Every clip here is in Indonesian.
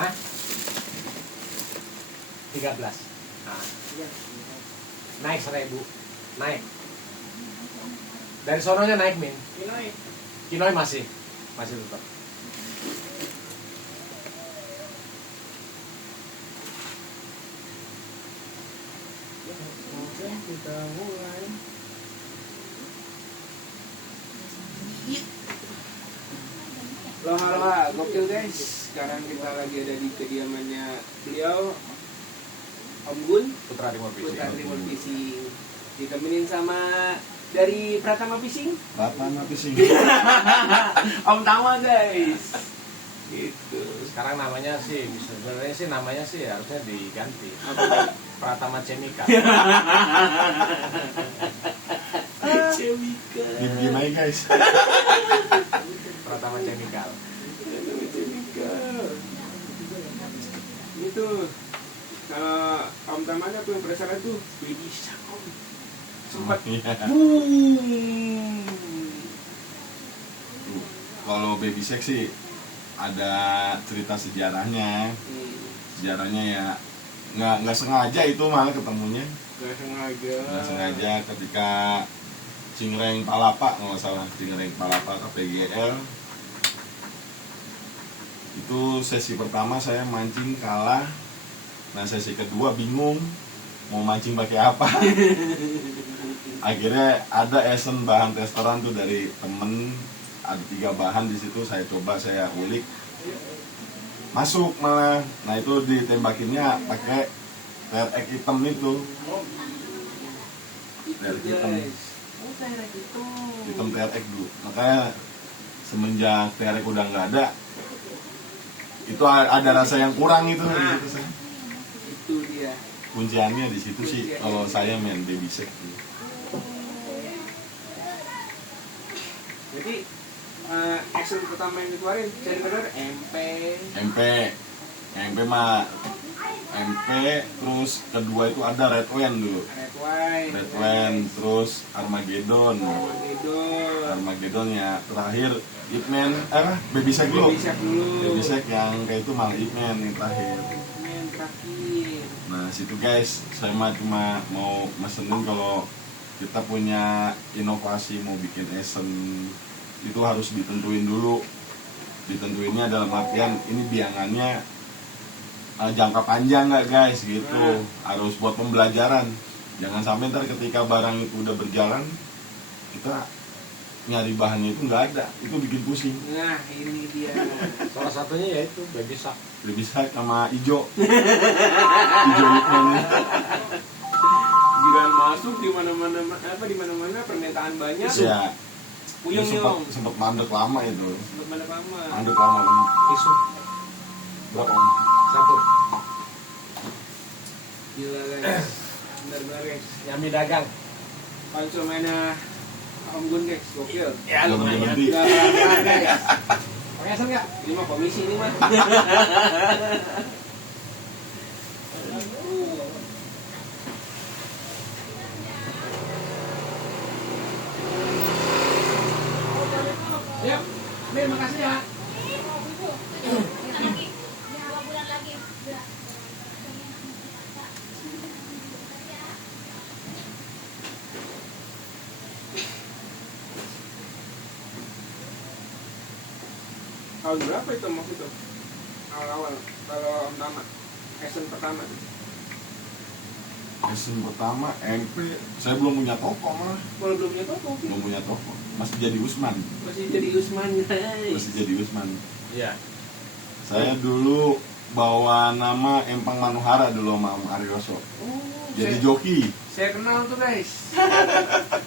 Hah? 13. Nah, naik 1000. Naik. Dari sononya naik, Min. Kinoy masih tetap. Kita mulai. Loha, gokil guys. Sekarang kita lagi ada di kediamannya beliau, Om Gun, Putra Timur Fishing. Ditemenin sama dari Pratama Fishing. Pratama Fishing. Om Tama guys. Gitu. Sekarang namanya sih sebenarnya sih namanya sih harusnya diganti. Pratama Chemical. Chemical. Gimana guys? Pratama Chemical. Itu kalau Om Tamanya tuh yang pada tuh baby shark Om. Sempat Kalau baby sex sih ada cerita sejarahnya. Sejarahnya ya nggak sengaja itu malah ketemunya. Nggak sengaja ketika Cingreng Palapa, kalau nggak salah Cingreng Palapa KPGL. Itu sesi pertama saya mancing kalah. Nah sesi kedua bingung mau mancing pakai apa. Akhirnya ada esen bahan restoran tuh dari temen, ada 3 bahan di situ, saya coba, saya ulik, masuk malah. Nah itu ditembakinnya pakai TRX hitam itu, TRX hitam TRX dulu. Makanya semenjak TRX udah nggak ada, itu ada rasa yang kurang itu. Itu dia. Kunciannya di situ sih kalau saya main baby sex. Jadi action pertama yang dikeluarin saya dengar MP mah MP, terus kedua itu ada Red Wine dulu. Red Wine, terus Armageddon ya, terakhir Ipman, Baby Shack dulu. Baby Shack yang kayak itu malah Ipman yang terakhir. Nah situ guys, saya mah cuma mau mesenin kalau kita punya inovasi mau bikin esen itu harus ditentuin dulu. Ditentuinnya dalam artian ini biangannya jangka panjang nggak guys gitu. Harus buat pembelajaran. Jangan sampai ntar ketika barang itu udah berjalan kita nyari bahannya itu nggak ada, itu bikin pusing. Nah ini dia. Salah satunya yaitu baby shark. Baby shark sama ijo. Ijo Ipman. Giliran masuk di mana-mana permintaan banyak. Ya. Puyeng sempat mandek lama itu. Mandek lama. Tisu. Berapa om? 1. Gila guys. Benar-benar guys. Yami dagang. Konsumennya Om Gun guys, gokil. Ya lumayan. Guys. Pakai esen nggak? Ini mah komisi ini mah. Ya, terima kasih ya. Tahun berapa itu maksud itu? Awal-awal kalau Om Tama action pertama. Esen pertama MP, saya belum punya toko malah. Belum punya toko. Belum punya toko, masih jadi Usman. Masih jadi Usman. Iya. Saya dulu bawa nama Empang Manuhara dulu sama Om Aryoso. Jadi joki. Saya kenal tuh guys.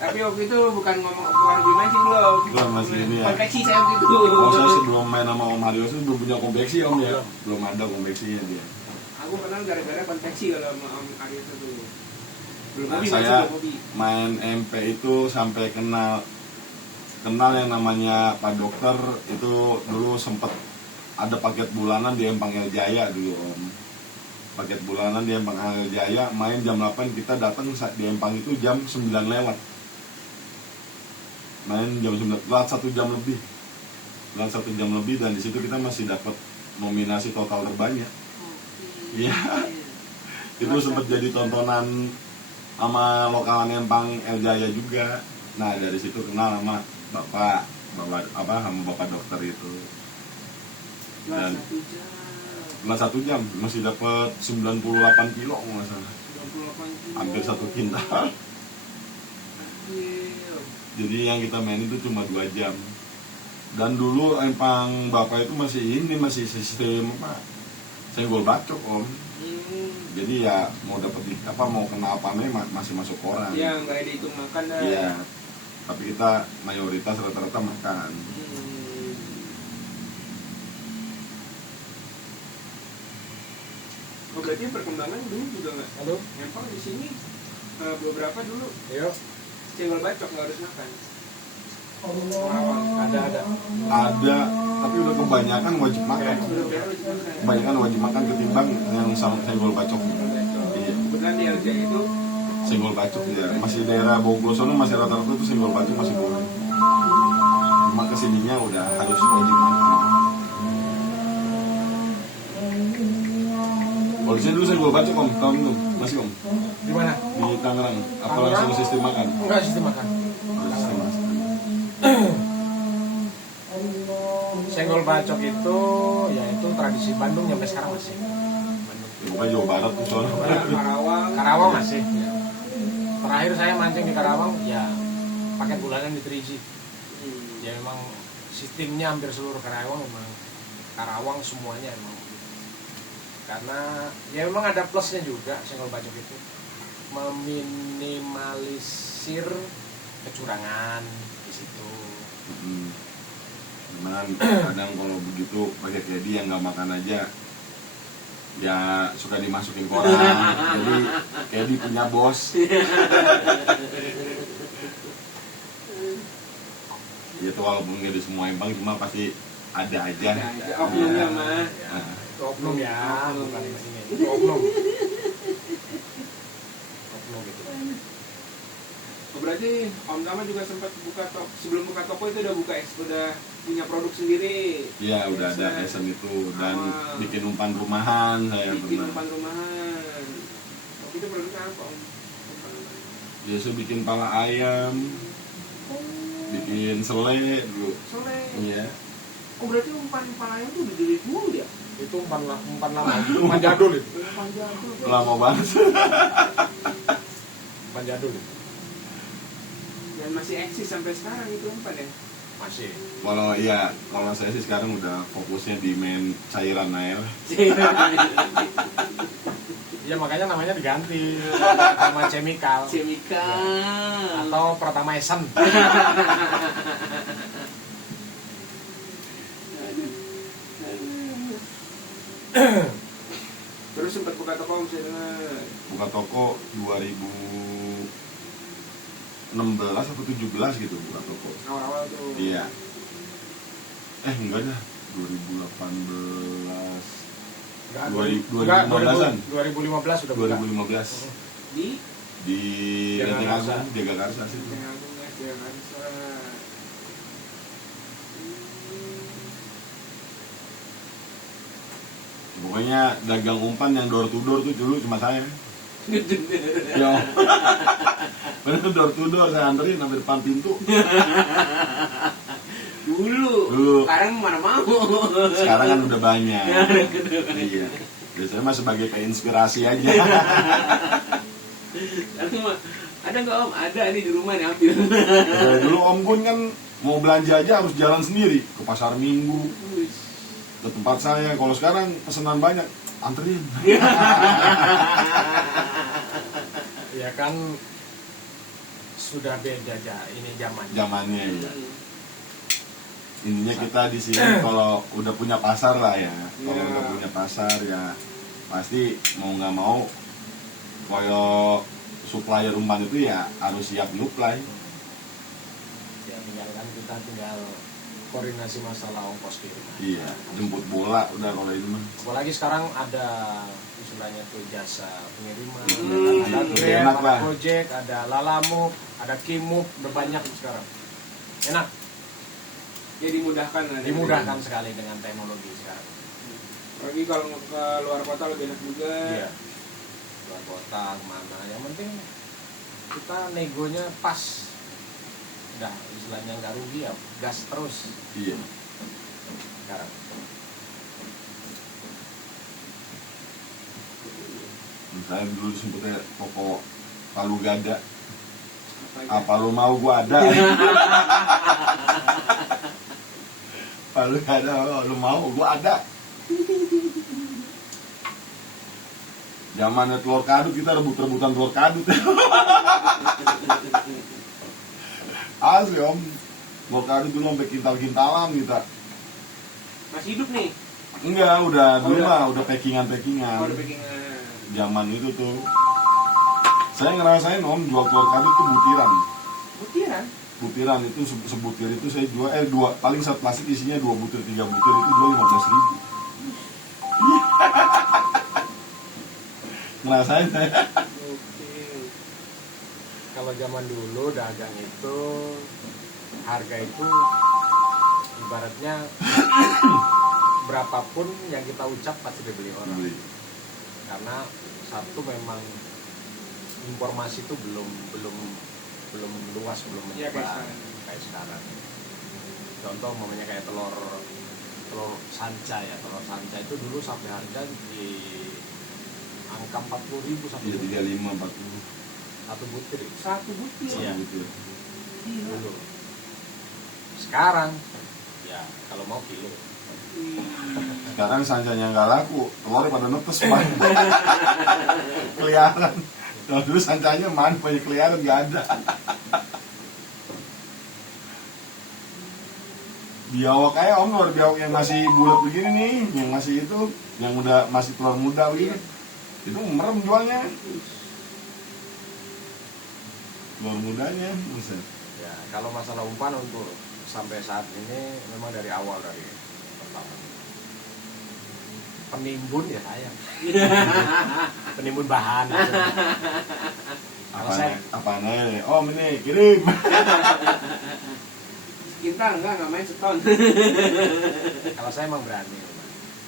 Tapi waktu itu bukan lagi mancing belum. Belum, masih ini ya. Konveksi saya waktu itu. Saya sebelum main sama Om Aryoso belum punya konveksi om ya. Belum ada konveksinya dia. Aku kenal gara-gara konveksi kalau sama Om Aryo itu. Belum Nah, hobi, saya belum hobi. main MP itu sampai kenal yang namanya Pak Dokter itu dulu sempet ada paket bulanan di Empang El Jaya dulu om. Paket bulanan di Empang El Jaya, main jam 8, kita datang di Empang itu jam 9 lewat. Main jam 9, telat 1 jam lebih. Dan di situ kita masih dapat nominasi total terbanyak. Iya. Itu sempat jadi tontonan sama lokalan Empang El Jaya juga. Nah dari situ kenal sama bapak sama bapak dokter itu. Dan setelah 1 jam masih dapat 98 kilo nggak salah. 98 kilo. Hampir 1 kintal. Jadi yang kita main itu cuma 2 jam. Dan dulu empang bapak itu masih sistem apa? Senggol bacok om. Jadi ya mau dapat mau kena apa masih masuk koran. Iya nggak ada hitung makan dah. Iya. Tapi kita mayoritas rata-rata makan. Oh berarti perkembangan dulu juga nggak? Halo. Empang di sini beberapa dulu Yo. senggol bacok nggak harus makan. Ada, tapi udah kebanyakan wajib makan. Kebanyakan wajib makan ketimbang yang sama senggol bacok. Iya. Kebetulan di LJ itu Senggol bacok ya. Masih daerah Bogor sono masih rata-rata tuh senggol bacok masih boleh. Cuma kesininya udah harus wajib makan. Kalau di sini dulu senggol bacok om, tahu minum masih om? Di mana? Di Tangerang. Apa langsung sistem makan? Enggak sistem makan. Sistem makan. Senggol bacok itu ya itu tradisi Bandung sampai sekarang masih. Ya, bukan Jawa Barat tuh soalnya. Karawang masih. Ya. Terakhir saya mancing di Karawang ya paket bulanan di 3G. Ya memang sistemnya hampir seluruh Karawang memang Karawang semuanya memang. Karena ya memang ada plusnya juga senggol bacok itu meminimalisir kecurangan di situ. Cuman kadang kalau begitu pakai kedi yang nggak makan aja ya suka dimasukin koran. Jadi kedi punya bos. Itu walaupun nggak di semua empang cuma pasti ada aja. Oknumnya mah. Oknum ya, bukan ini. Itu oknum. Oknum gitu. Oh, berarti Om Tama juga sempat buka toko, sebelum buka toko itu udah punya produk sendiri. Iya udah ada esen itu dan bikin umpan rumahan saya Bikin pernah. umpan rumahan. Waktu itu produknya apa Om? Biasa bikin pala ayam, bikin sele dulu. Sore. Iya. Oh berarti umpan ayam itu udah dijual ya? Itu umpan lama, umpan jadul itu. Umpan jadul. Lama banget. Umpan jadul itu. Dan masih eksis sampai sekarang itu umpan ya? Masih. Kalau saya sih sekarang udah fokusnya di main cairan air. Iya makanya namanya diganti sama chemical atau Pratama Esen. Terus sempat buka toko misalnya. Buka toko 2016 atau 17 gitu buka toko. Awal-awal tuh. Iya. Enggak dah 2018. 2015-an. 2015 sudah buka. 2015 Di Jaga Karsa sih. Jakarta. Pokoknya dagang umpan yang door to door tuh dulu cuma saya. Ya. Bener door to door saya anterin sampai depan pintu. Dulu. Sekarang mana mau? Sekarang kan udah banyak. Iya. Biasanya mah sebagai inspirasi aja. Ada nggak Om? Ada nih di rumah nih ambil. Dulu Om pun kan mau belanja aja harus jalan sendiri ke pasar Minggu, ke tempat saya. Kalau sekarang pesanan banyak, anterin. Ya kan sudah beda aja ini Zamannya ya. Intinya kita di sini kalau udah punya pasar lah ya. Kalau udah punya pasar ya pasti mau nggak mau koyo supplier umpan itu ya harus siap nyuplai. Ya tinggal koordinasi masalah ongkos kirim. Iya, jemput bola udah kalau itu mah. Apalagi sekarang ada istilahnya tuh jasa pengiriman, ada Lebih Grab, enak ada lah. Gojek, ada Lalamove, ada Kimove, udah banyak sekarang. Enak, Ya dimudahkan lah. dimudahkan sekali dengan teknologi sekarang. Lagi kalau ke luar kota lebih enak juga. Iya. Luar kota kemana, yang penting kita negonya pas, udah istilahnya nggak rugi ya gas terus Iya. sekarang. Saya dulu sebutnya toko Palu Gada. Apa aja? Apa lu mau gua ada. Palu Gada, oh, lu mau gua ada. Zamannya telur kadut kita rebut-rebutan telur kadut. Asli om, telur kadut dulu sampai kintal-kintalan kita. Masih hidup nih? Enggak, udah Oh, dulu udah. mah udah packingan-packingan. Oh, udah packingan. Zaman itu tuh. Saya ngerasain om jual telur kadut tuh butiran. Butiran? Butiran itu sebutir itu saya jual dua, paling satu plastik isinya 2 butir 3 butir itu jual 15.000. Ngerasain saya. Oke. Kalau zaman dulu dagang itu harga itu ibaratnya berapapun yang kita ucap pasti dibeli orang. Beli. Karena satu memang informasi itu belum luas, belum Iya, kayak menyebar sekarang. kayak sekarang. Contoh umpamanya kayak telur sanca ya, telur sanca itu dulu sampai harga di angka 40.000 satu Iya butir. 35 40. Satu butir itu. Satu butir. Iya. Butir. Gila. Dulu. Sekarang ya kalau mau kilo. Sekarang sancanya nggak laku, telurnya pada netes pak. Keliaran. Kalau dulu sancanya mana banyak keliaran nggak ada. Biawak kayak om, luar biawak yang masih bulat begini nih, yang masih itu, yang udah masih telur muda begini, itu merem jualnya. Telur mudanya, buset. Ya kalau masalah umpan untuk sampai saat ini memang dari awal dari pertama. Penimbun ya saya. Penimbun bahan. Kalau saya Apaan aja? Om ini kirim. Kintal enggak main seton. kalau saya emang berani.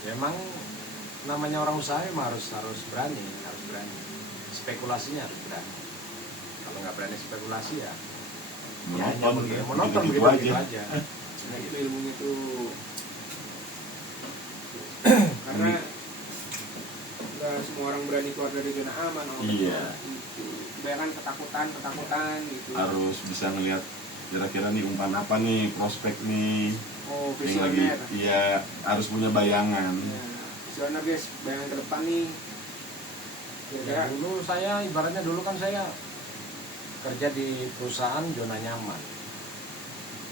Ya, emang namanya orang usaha emang harus berani, harus berani. Spekulasinya harus berani. Kalau nggak berani spekulasi ya hanya monoton begitu aja. Nah, itu ilmunya tuh. Karena nggak semua orang berani keluar dari zona aman. Iya. Itu. Bayangkan ketakutan gitu. Harus bisa ngelihat kira-kira nih umpan apa nih, prospek nih. Oh, Yang lagi, visioner. iya harus punya bayangan. Ya, visioner guys, bayangan ke depan nih. Ya, Kira-kira dulu saya ibaratnya dulu kan saya kerja di perusahaan zona nyaman.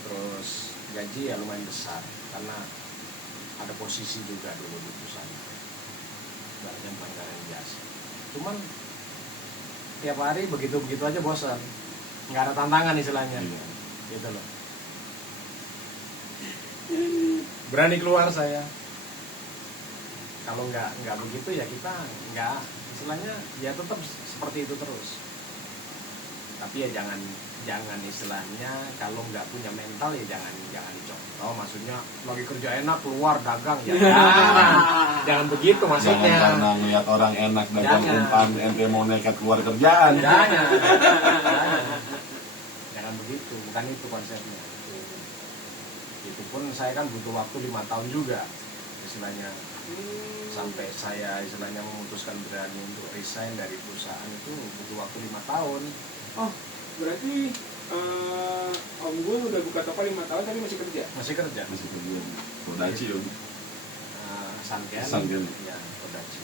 Terus gaji ya lumayan besar karena ada posisi juga dulu di perusahaan. Ibaratnya pelanggaran biasa. Cuman tiap hari begitu-begitu aja bosan. Nggak ada tantangan istilahnya. Iya. Gitu loh. Berani keluar saya. Kalau nggak begitu ya kita nggak, istilahnya ya tetap seperti itu terus. Tapi ya jangan istilahnya kalau nggak punya mental ya jangan dicontoh. Maksudnya lagi kerja enak keluar dagang ya jangan begitu Jangan maksudnya. karena ngeliat orang enak dagang Jangan. umpan, ente mau nekat keluar kerjaan. Jangan begitu, bukan itu konsepnya. Itu pun saya kan butuh waktu 5 tahun juga istilahnya, sampai saya istilahnya memutuskan berani untuk resign dari perusahaan itu butuh waktu 5 tahun. oh, berarti Om gue udah buka toko 5 tahun tapi masih kerja. Masih kerja. Masih kerja. Rodaci om. Sanken. Sanken. Ya, Rodaci.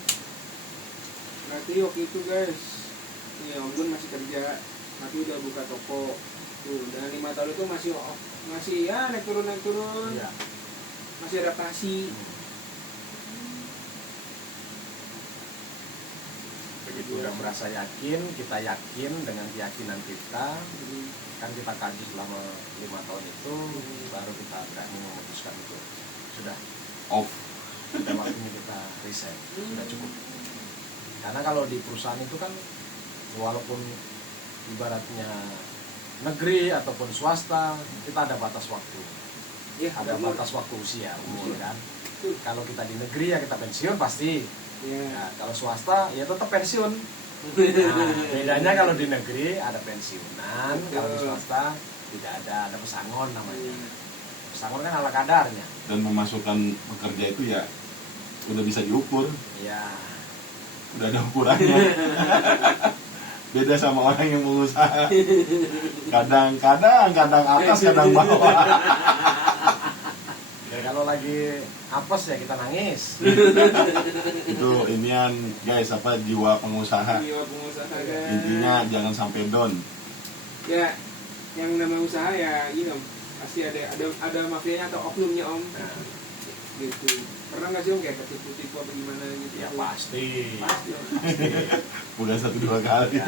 Berarti waktu itu guys, nih Om Gun masih kerja, tapi udah buka toko. Tuh, dan 5 tahun itu masih ya naik turun Iya. masih adaptasi. Begitu udah merasa yakin, kita yakin dengan keyakinan kita, kan kita kaji selama 5 tahun itu, baru kita berani memutuskan itu sudah Off. sudah waktunya kita resign, sudah cukup. Karena kalau di perusahaan itu kan walaupun ibaratnya negeri ataupun swasta, kita ada batas waktu, Ya, ada umur. batas waktu usia umur kan. Kalau kita di negeri ya kita pensiun pasti. Iya. Ya, kalau swasta ya tetap pensiun. Nah, bedanya kalau di negeri ada pensiunan, kalau di swasta tidak ada pesangon namanya. Pesangon kan ala kadarnya. Dan pemasukan pekerja itu ya udah bisa diukur, Ya, udah ada ukurannya. Beda sama orang yang mengusaha. Kadang atas, kadang bawah. ya kalau lagi apes ya kita nangis. Itu inian guys, apa jiwa pengusaha. Jiwa pengusaha guys. Intinya jangan sampai down. Ya, yang namanya usaha ya gini om, pasti ada mafianya atau oknumnya om. Nah, Gitu. Pernah nggak sih om kayak ketipu-tipu apa gimana gitu? ya pasti. Pasti om. Udah 1-2 kali. Ya,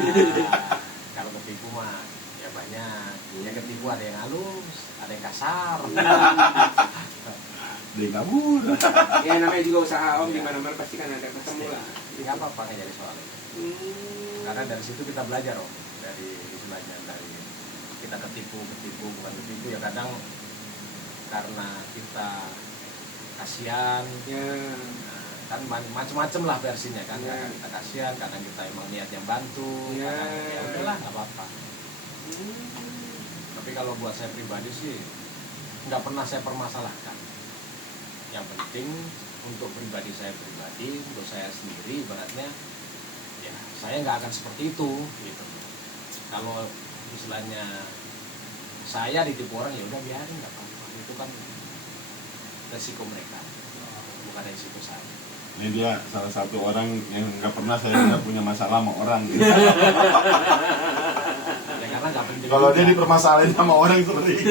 kalau ketipu mah ya banyak. Ya ketipu ada yang halus, ada yang kasar. Dia kabur. Ya namanya juga usaha om, di mana-mana pasti kan ada ketemu lah. Nggak apa-apa nggak jadi soal itu. Karena dari situ kita belajar om, dari istilahnya dari kita ketipu bukan ketipu ya kadang karena kita kasihan. Ya. Kan macam-macam lah versinya kan. Ya. Kadang kita kasihan, kadang kita emang niatnya bantu, Ya. kadang ya udahlah nggak apa-apa. Tapi kalau buat saya pribadi sih nggak pernah saya permasalahkan. Yang penting untuk pribadi saya pribadi, untuk saya sendiri ibaratnya ya saya nggak akan seperti itu gitu. Kalau istilahnya saya ditipu orang ya udah biarin nggak apa-apa, itu kan resiko mereka, bukan resiko saya. Ini dia salah satu orang yang nggak pernah saya tidak punya masalah sama orang. Ya karena nggak penting. Kalau juga. dia dipermasalahin sama orang seperti itu.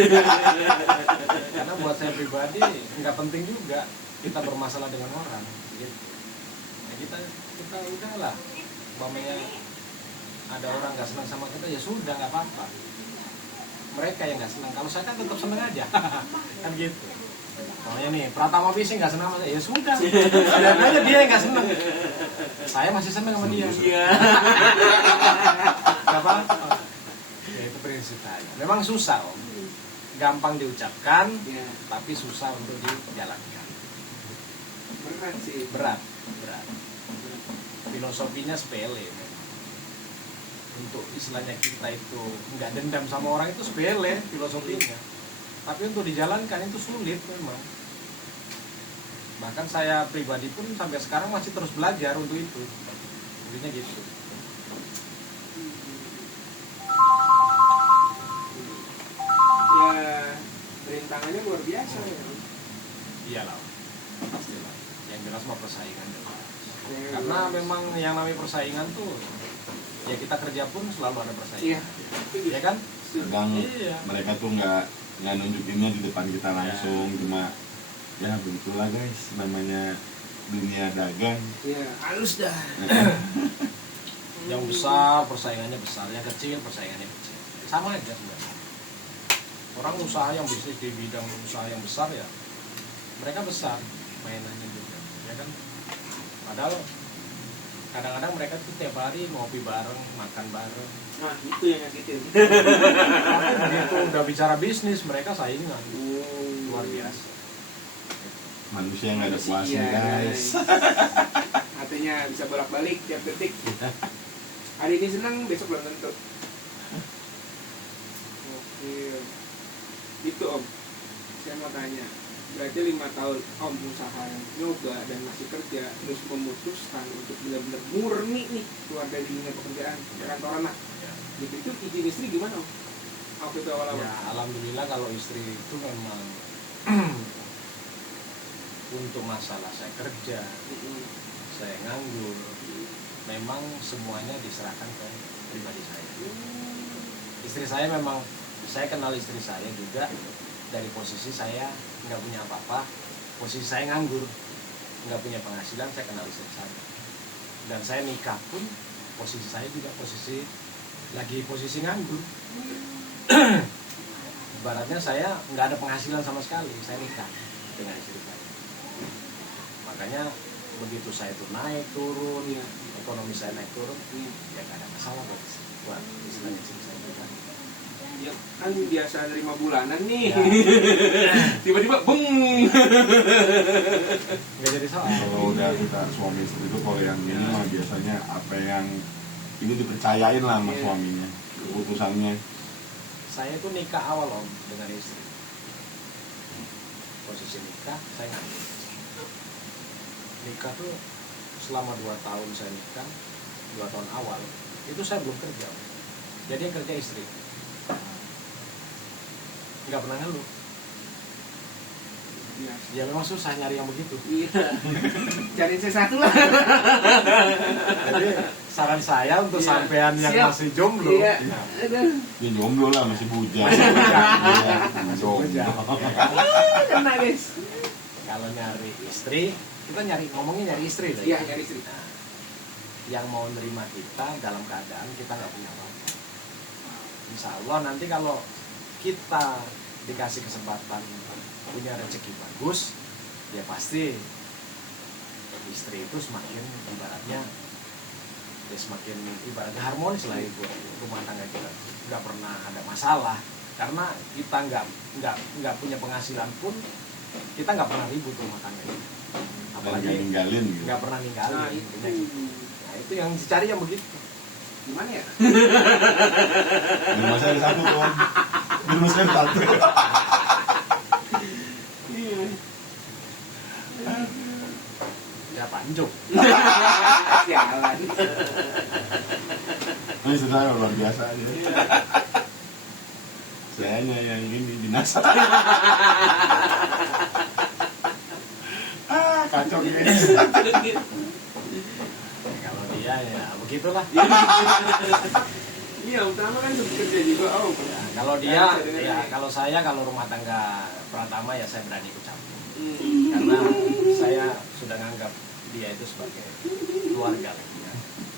Karena buat saya pribadi nggak penting juga kita bermasalah dengan orang gitu. Nah, kita udahlah, umpamanya ada orang nggak senang sama kita ya sudah nggak apa-apa, mereka yang nggak senang, kalau saya kan tetap senang aja. Kan gitu. Soalnya nih Pratama Fishing nggak senang sama saya, ya sudah, biar aja dia yang nggak senang, saya masih senang sama dia. Iya. Nggak apa-apa. Ya itu prinsip saya. Memang susah om, gampang diucapkan, Ya. tapi susah untuk dijalankan. Berat sih. Berat. Filosofinya sepele memang. Untuk istilahnya kita itu nggak dendam sama orang itu sepele filosofinya. Tapi untuk dijalankan itu sulit memang. Bahkan saya pribadi pun sampai sekarang masih terus belajar untuk itu. Intinya gitu. Ya, rintangannya luar biasa ya. Iyalah, pastilah. Yang jelas mah persaingan. Ya, Karena memang yang namanya persaingan tuh ya kita kerja pun selalu ada Iya. persaingan. Ya kan? Kadang Iya. mereka tuh nggak nunjukinnya di depan kita langsung, cuma ya begitulah guys, namanya dunia dagang. Iya, halus dah. Yang besar persaingannya besar, yang kecil persaingannya kecil. Sama aja sebenarnya. Orang usaha yang bisnis di bidang usaha yang besar ya mereka besar mainannya juga, ya kan? Padahal kadang-kadang mereka tuh tiap hari ngopi bareng, makan bareng. Nah, itu yang nyakitin. Tapi begitu udah bicara bisnis mereka saingan luar biasa. Manusia nggak ada puasnya Iya, guys. Artinya bisa bolak-balik tiap detik. Hari ini senang, besok belum tentu. Oke. Gitu om. Saya mau tanya. Berarti 5 tahun om usaha yoga dan masih kerja, terus memutuskan untuk benar-benar murni nih keluar dari dunia pekerjaan perkantoran lah. Ya. Gitu itu izin istri gimana om? Waktu itu awal-awal. Ya, alhamdulillah kalau istri itu memang untuk masalah saya kerja, saya nganggur, memang semuanya diserahkan ke pribadi saya. Istri saya memang, saya kenal istri saya juga dari posisi saya nggak punya apa-apa, posisi saya nganggur, nggak punya penghasilan, saya kenal istri saya. Dan saya nikah pun posisi saya juga lagi posisi nganggur. Ibaratnya saya nggak ada penghasilan sama sekali, saya nikah dengan istri saya. Makanya begitu saya itu naik turun, Iya. ekonomi saya naik turun, Iya. ya nggak ada masalah buat istilahnya istri saya juga. Ya kan biasa nerima bulanan nih. Ya. Tiba-tiba beng. Nggak jadi soal. Kalau udah kita suami istri itu kalau yang ini mah biasanya apa yang ini dipercayain lah sama Iya. suaminya, keputusannya. Saya tuh nikah awal om dengan istri. Posisi nikah saya ngambil. Nikah tuh selama 2 tahun saya nikah, 2 tahun awal itu saya belum kerja om. Jadi yang kerja istri. Nggak pernah ngeluh. Biasa. Ya memang susah nyari yang begitu. Iya. Cari C1 lah. Jadi saran saya untuk Iya. sampean yang Siap. masih jomblo, Iya. nah, Aduh. Dia jomblo lah, masih bujang. Masih bujang. Iya, Masih jomblo. bujang. Kena guys. kalau nyari istri, kita ngomongnya nyari istri lah. Iya, nyari istri. Nah, yang mau nerima kita dalam keadaan kita nggak punya apa-apa. Insya Allah nanti kalau kita dikasih kesempatan punya rezeki bagus, ya pasti istri itu semakin ibaratnya ya semakin ibaratnya harmonis lah ibu rumah tangga kita, nggak pernah ada masalah karena kita nggak punya penghasilan pun kita nggak pernah ribut rumah tangga ini, Lagi apalagi ninggalin gitu. nggak pernah ninggalin. Nah, Punya itu. gitu. Nah itu yang dicari yang begitu. Gimana ya? Di rumah saya ada satu tuh. Di rumah saya ada satu. Iya. Ya panjang. Jalan. Ini saya luar biasa aja. Saya yang ini dinasa. Kacau guys. Kalau dia ya begitulah. Iya, utama kan bekerja juga. Oh, Ya, kalau dia ya kalau saya kalau rumah tangga pertama ya saya berani ikut campur karena saya sudah nganggap dia itu sebagai keluarga lagi ya.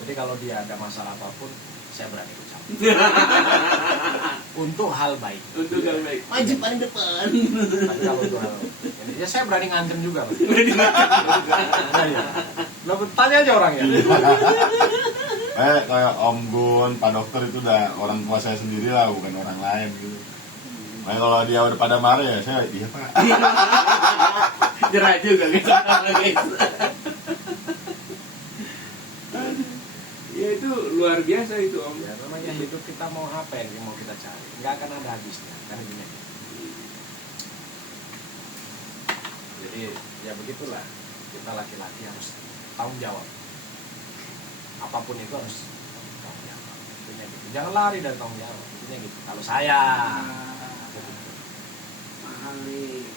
Jadi kalau dia ada masalah apapun saya berani ikut campur untuk hal baik. Untuk yang baik. Maju paling depan. Tapi kalau untuk hal ya saya berani ngancem juga Mas. Nah, ya. Lo tanya aja orangnya. Kayak Om Gun, Pak Dokter itu udah orang tua saya sendiri lah, bukan orang lain gitu. Nah, kalau dia udah pada marah ya saya iya Pak. Jerah juga guys. Ya itu luar biasa itu Om. Ya namanya hidup kita mau apa yang mau kita cari, nggak akan ada habisnya kan ini. Jadi ya begitulah, kita laki-laki harus tanggung jawab. Apapun itu harus tanggung jawab. Intinya gitu. Jangan lari dari tanggung jawab. Intinya gitu. Kalau saya Mahal nih.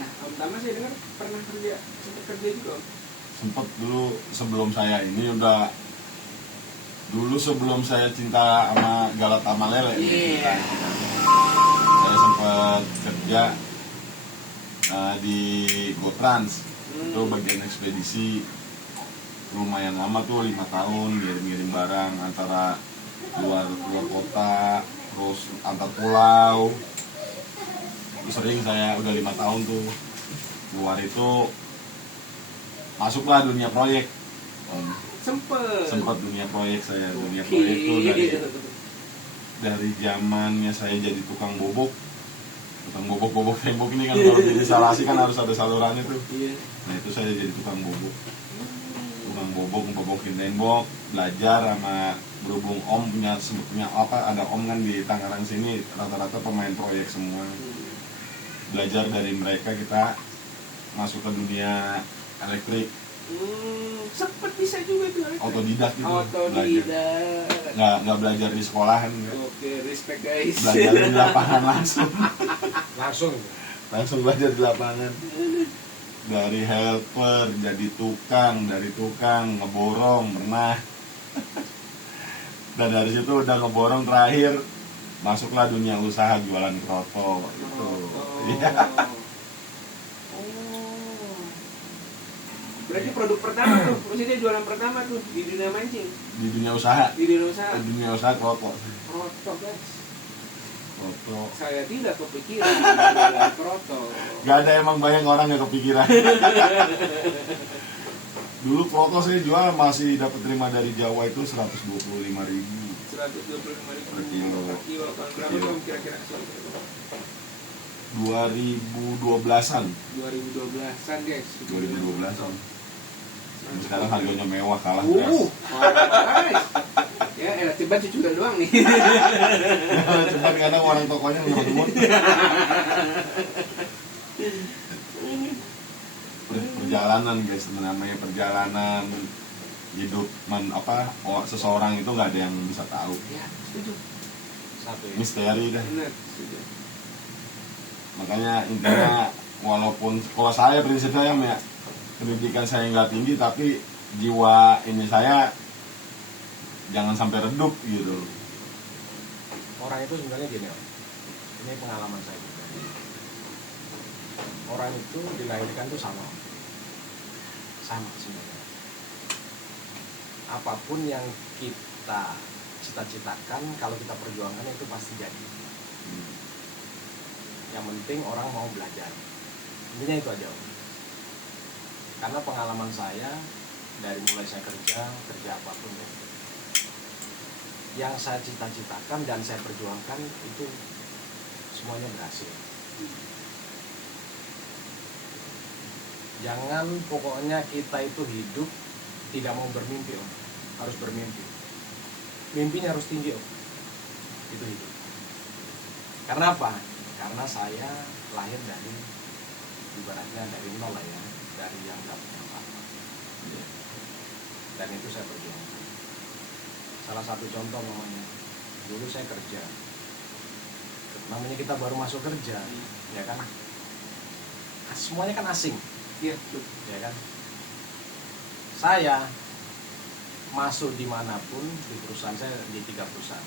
Nah, Om Tama saya dengar pernah sempat kerja juga Om. Sempet dulu sebelum saya ini udah dulu sebelum saya cinta sama Galat sama Lele Iya. saya sempat kerja di GoTrans itu bagian ekspedisi lumayan lama tuh 5 tahun ngirim barang antara luar kota terus antar pulau itu sering saya udah 5 tahun tuh luar itu masuklah dunia proyek sempat dunia proyek saya dunia proyek tuh dari zamannya saya jadi tukang bobok tembok ini kan kalau diinstalasi kan harus ada salurannya tuh. Nah itu saya jadi tukang bobok ngebobokin tembok, belajar sama berhubung Om punya apa ada Om kan di Tangerang sini rata-rata pemain proyek semua. Belajar dari mereka kita masuk ke dunia elektrik. Sempet bisa juga tuh. Autodidak gitu. Autodidak. Nggak belajar di sekolahan ya. Oke, respect guys. Belajar di lapangan langsung belajar di lapangan. Dari helper jadi tukang, dari tukang ngeborong pernah. Dan dari situ udah ngeborong terakhir masuklah dunia usaha jualan kroto gitu. Iya. Berarti produk pertama tuh, maksudnya jualan pertama tuh di dunia mancing. Di dunia usaha. Di dunia usaha. Di dunia usaha kroto. Rotok guys. Proto. Saya tidak kepikiran jualan proto. Gak ada, emang banyak orang yang kepikiran. Dulu proto saya jual masih dapat terima dari Jawa itu 125.000 125.000 per kilo. per kilo. Tahun berapa Kilo. Om kira-kira? 2012-an. 2012-an guys. 2012-an. Sekarang harganya mewah, kalah guys. Ya, elah tiba cucu doang nih. Cuma kadang orang tokonya ngerebut. Perjalanan guys, namanya perjalanan hidup seseorang itu nggak ada yang bisa tahu. Ya, setuju. Satu ya. Misteri dah. Benar, setuju. Makanya intinya walaupun kalau saya prinsip saya ya, pendidikan saya nggak tinggi tapi jiwa ini saya jangan sampai redup gitu. Orang itu sebenarnya gini Om. Ini pengalaman saya juga. Orang itu dilahirkan tuh sama sebenarnya. Apapun yang kita cita-citakan, kalau kita perjuangkan itu pasti jadi. Yang penting orang mau belajar. Intinya itu aja Om. Karena pengalaman saya dari mulai saya kerja apapun ya, yang saya cita-citakan dan saya perjuangkan itu semuanya berhasil. Jangan pokoknya kita itu hidup tidak mau bermimpi Om. Harus bermimpi. Mimpinya harus tinggi Om. Itu hidup. Karena apa? Karena saya lahir dari ibaratnya dari nol lah ya, dari yang nggak punya apa-apa. Dan itu saya perjuangkan. Salah satu contoh namanya, dulu saya kerja. Namanya kita baru masuk kerja, ya kan? Semuanya kan asing, Iya, betul. ya kan? Saya masuk dimanapun di perusahaan saya, di 3 perusahaan.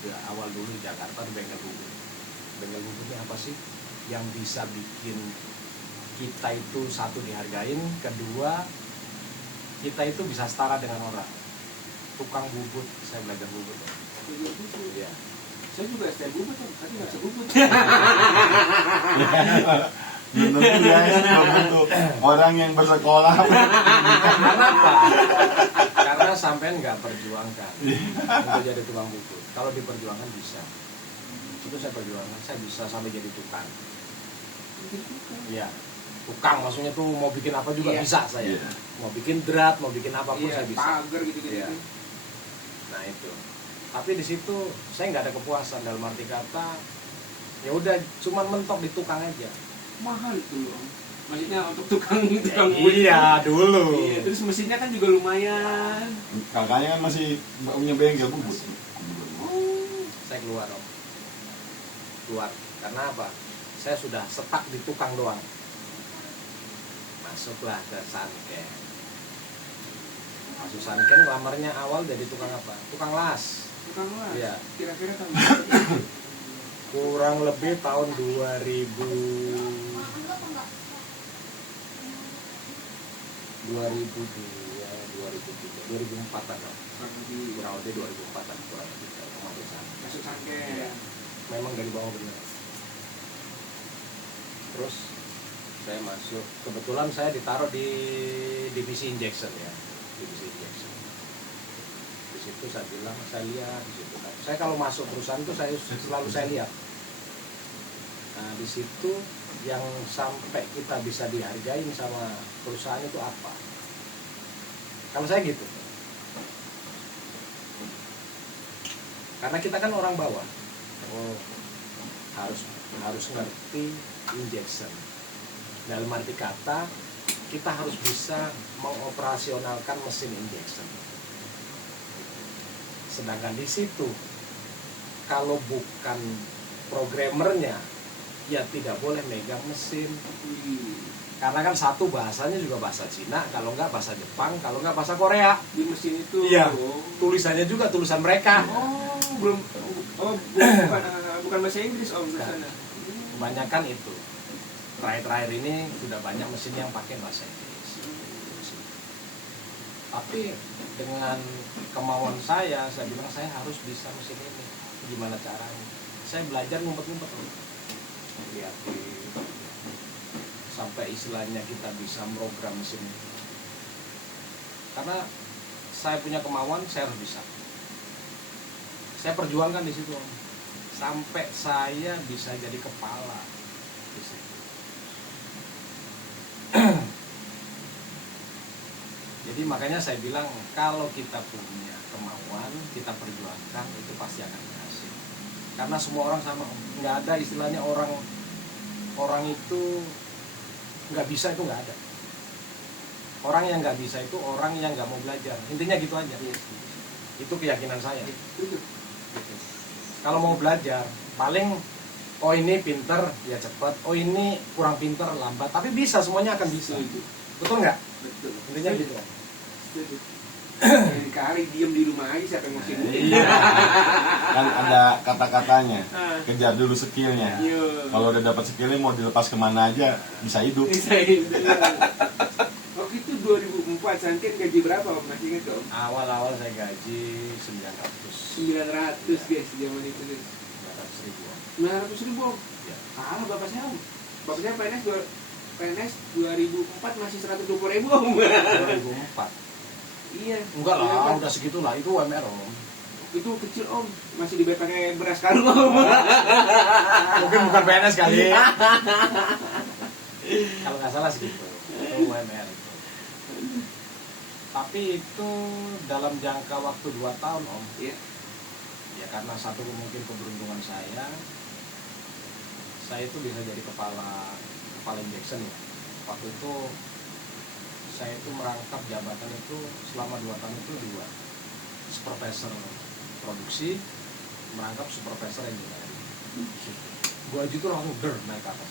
Di awal dulu di Jakarta di bengkel bubur. Bengkel bubur ini apa sih? Yang bisa bikin kita itu satu dihargain, kedua kita itu bisa setara dengan orang. Tukang bubut, saya belajar bubut ya. Iya. Saya juga STM bubut Om, tapi nggak bisa bubut. Belum tentu guys, belum tentu orang yang bersekolah. Kenapa? Karena sampean nggak perjuangkan untuk jadi tukang bubut. Kalau diperjuangkan bisa. Itu saya perjuangkan, saya bisa sampai jadi tukang. Iya. Tukang maksudnya tuh mau bikin apa juga Iya. bisa saya. Iya. Mau bikin drat, mau bikin apapun Iya, saya bisa. pagar gitu-gitu. Iya. Nah itu. Tapi di situ saya nggak ada kepuasan, dalam arti kata ya udah cuman mentok di tukang aja. Mahal itu loh Om. Maksudnya untuk tukang bubut. Iya dulu. Iya, terus mesinnya kan juga lumayan. Kakaknya kan masih punya bengkel bubut. Saya keluar Om. Keluar. Karena apa? Saya sudah stuck di tukang doang. Masuklah ke Sanken. Masuk Sanken, lamarnya awal jadi tukang apa? Tukang las. Tukang las. Iya. Kira-kira tahun Kurang lebih tahun 2004-an Om. Kurang lebih 2004-an kurang lebih saya masuk sana. masuk Sanken. Iya. Memang dari bawah benar. Terus saya masuk, kebetulan saya ditaruh di divisi injection ya, divisi injection. Di situ saya bilang, saya lihat di situ. Saya kalau masuk perusahaan itu selalu saya lihat. Nah di situ yang sampai kita bisa dihargain sama perusahaan itu apa? Kalau saya gitu. Karena kita kan orang bawah. Oh, harus ngerti injection. Dalam arti kata kita harus bisa mengoperasionalkan mesin injection. Sedangkan di situ kalau bukan programmernya ya tidak boleh megang mesin. Karena kan satu bahasanya juga bahasa Cina, kalau enggak bahasa Jepang, kalau enggak bahasa Korea. Di mesin itu. Iya. Tulisannya juga tulisan mereka. Bukan bahasa Inggris Om di sana. Kebanyakan itu. Terakhir-terakhir ini sudah banyak mesin yang pakai bahasa Inggris. Tapi dengan kemauan saya bilang saya harus bisa mesin ini. Gimana caranya? saya belajar ngumpet-ngumpet Iya. sampai istilahnya kita bisa program mesin. Karena saya punya kemauan, saya harus bisa. Saya perjuangkan di situ, Om. Sampai saya bisa jadi kepala di situ. Jadi makanya saya bilang kalau kita punya kemauan, kita perjuangkan, itu pasti akan berhasil. Karena semua orang sama, Om. Nggak ada istilahnya orang itu nggak bisa, itu nggak ada. Orang yang nggak bisa itu orang yang nggak mau belajar. Intinya gitu aja. Itu keyakinan saya. Gitu. Kalau mau belajar, paling oh ini pinter ya cepat, oh ini kurang pinter lambat, tapi bisa, semuanya akan bisa. Betul nggak? Betul. Intinya gitu. Kali diem di rumah aja siapa yang mau Iya. Kan ada kata-katanya, kejar dulu skillnya. Iya. Kalau udah dapat skillnya mau dilepas kemana aja bisa hidup. Waktu itu 2004 Sanken gaji berapa Om? Masih ingat Om? Awal-awal saya gaji 900. 900 guys zaman itu guys. 900 ribu. 900.000 Om. Ya. Kalah bapak saya Om. Bapak saya PNS 2004 masih 120.000 Om. 2004. Iya. Enggak lah, udah segitulah, itu UMR, Om. Itu kecil Om, masih dibayar pakai beras karung Om. Mungkin bukan PNS kali. Kalau nggak salah segitu. Itu UMR itu. Tapi itu dalam jangka waktu 2 tahun, Om. Iya. Ya karena satu mungkin keberuntungan saya itu bisa jadi kepala injection ya. Waktu itu saya itu merangkap jabatan itu selama 2 tahun itu 2. Supervisor produksi, merangkap supervisor engineering. Gaji itu langsung naik ke atas.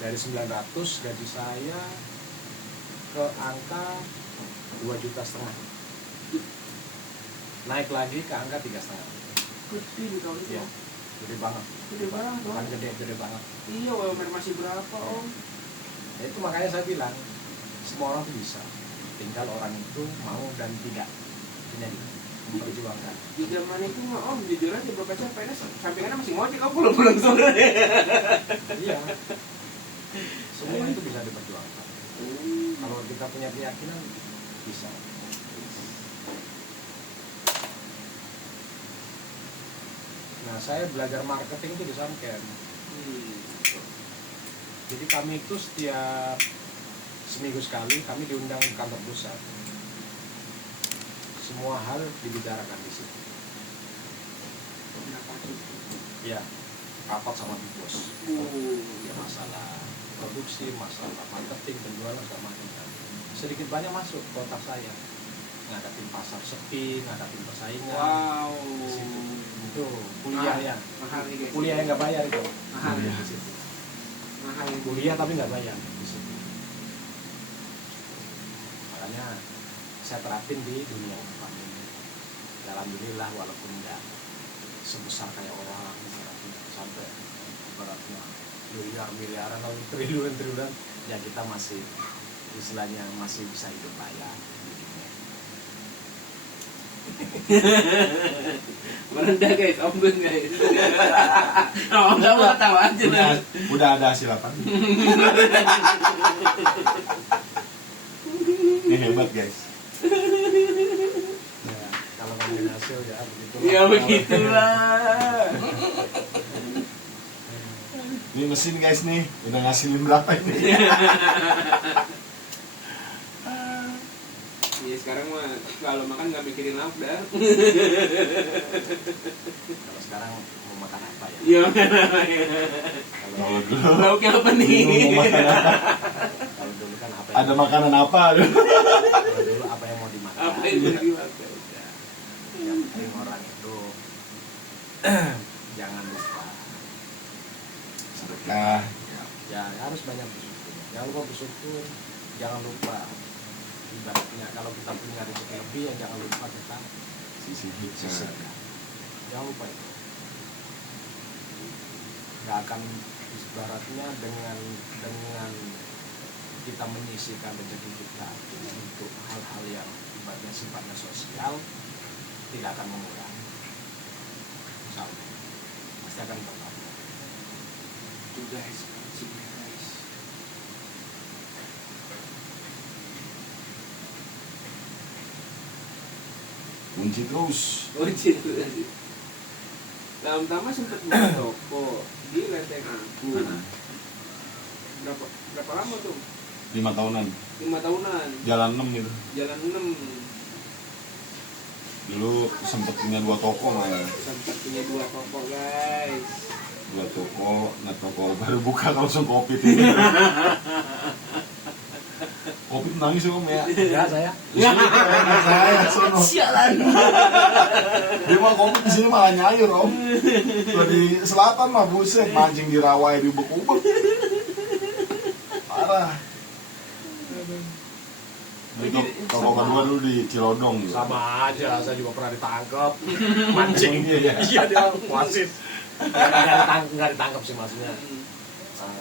Dari 900 gaji saya ke angka 2,5 juta. Naik lagi ke angka 3,5. Gede di tahun itu. Ya, gede banget. Gede banget Om. Bukan gede banget. Iya, UMR masih berapa Om? Ya, itu makanya saya bilang semua orang tuh bisa, tinggal orang itu mau dan tidak punya memperjuangkan. Di zaman itu mah Om, jujur aja bapak saya PNS sampingannya masih ngojek Om pulang-pulang sore. Iya, semua itu bisa diperjuangkan. Kalau kita punya keyakinan bisa. Nah, saya belajar marketing itu di Sanken. Jadi kami itu setiap seminggu sekali kami diundang ke kantor pusat. Semua hal dibicarakan di situ. Ya, rapat sama Big Boss. Ya, masalah produksi, masalah marketing, penjualan segala macam. Sedikit banyak masuk ke otak saya. Ngadapin pasar sepi, ngadapin persaingan. Wow. Di situ. Itu kuliah ya. Mahal nih guys. Kuliah yang nggak bayar itu. Mahal ya. Di situ. Mahal ya. Kuliah tapi nggak bayar di situ. Makanya saya terapin di dunia umpam ini. Alhamdulillah walaupun nggak sebesar kayak orang sampai beratnya miliaran lalu triliunan ya kita masih istilahnya masih bisa hidup layak. Merendah guys, ombeng guys. Oh, enggak mau tahu aja lah. Udah ada hasil apa? Ini hebat guys. Ya, kalau ngomongin hasil ya begitu. Ya begitulah. Ini mesin guys nih, udah ngasilin berapa ini? Iya sekarang mah kalau makan nggak mikirin lauk dah. Kalau sekarang mau makan apa ya? Iya. Kalau dulu, Lauknya apa nih? mau makan apa? Kalau dulu kan apa Ada makanan apa? kalau dulu apa yang mau dimakan? Apa yang mau dimakan? Yang penting orang itu jangan lupa. Sedekah. Ya harus banyak bersyukur. Jangan lupa bersyukur. Jangan lupa. Ibaratnya kalau kita punya rezeki lebih ya jangan lupa kita sisihkan. Jangan lupa itu. Gak akan ibaratnya dengan kita menyisihkan rezeki kita untuk hal-hal yang ibaratnya sifatnya sosial tidak akan mengurangi. Misalnya pasti akan bertambah. Itu guys, mancingnya guys. Kunci terus. Gitu. Nah, Tama sempat buka toko di Lenteng Agung. Berapa lama tuh? 5 tahunan. 5 tahunan. Jalan 6 gitu. Jalan 6. Dulu sempet punya 2 toko malah. Sempat punya 2 toko guys. 2 toko, nah toko baru buka langsung Covid ini. Covid nangis ya Om ya. Ya saya. Saya sono. Sialan. Dia mah Covid di sini malah nyayur Om. Kalau di selatan mah buset mancing di rawa di ubek-ubek. Parah. Untuk toko kedua dulu di Cilodong gitu. Sama aja, saya juga pernah ditangkap mancing. Iya, Iya dia wasit. Nggak ditangkap sih maksudnya.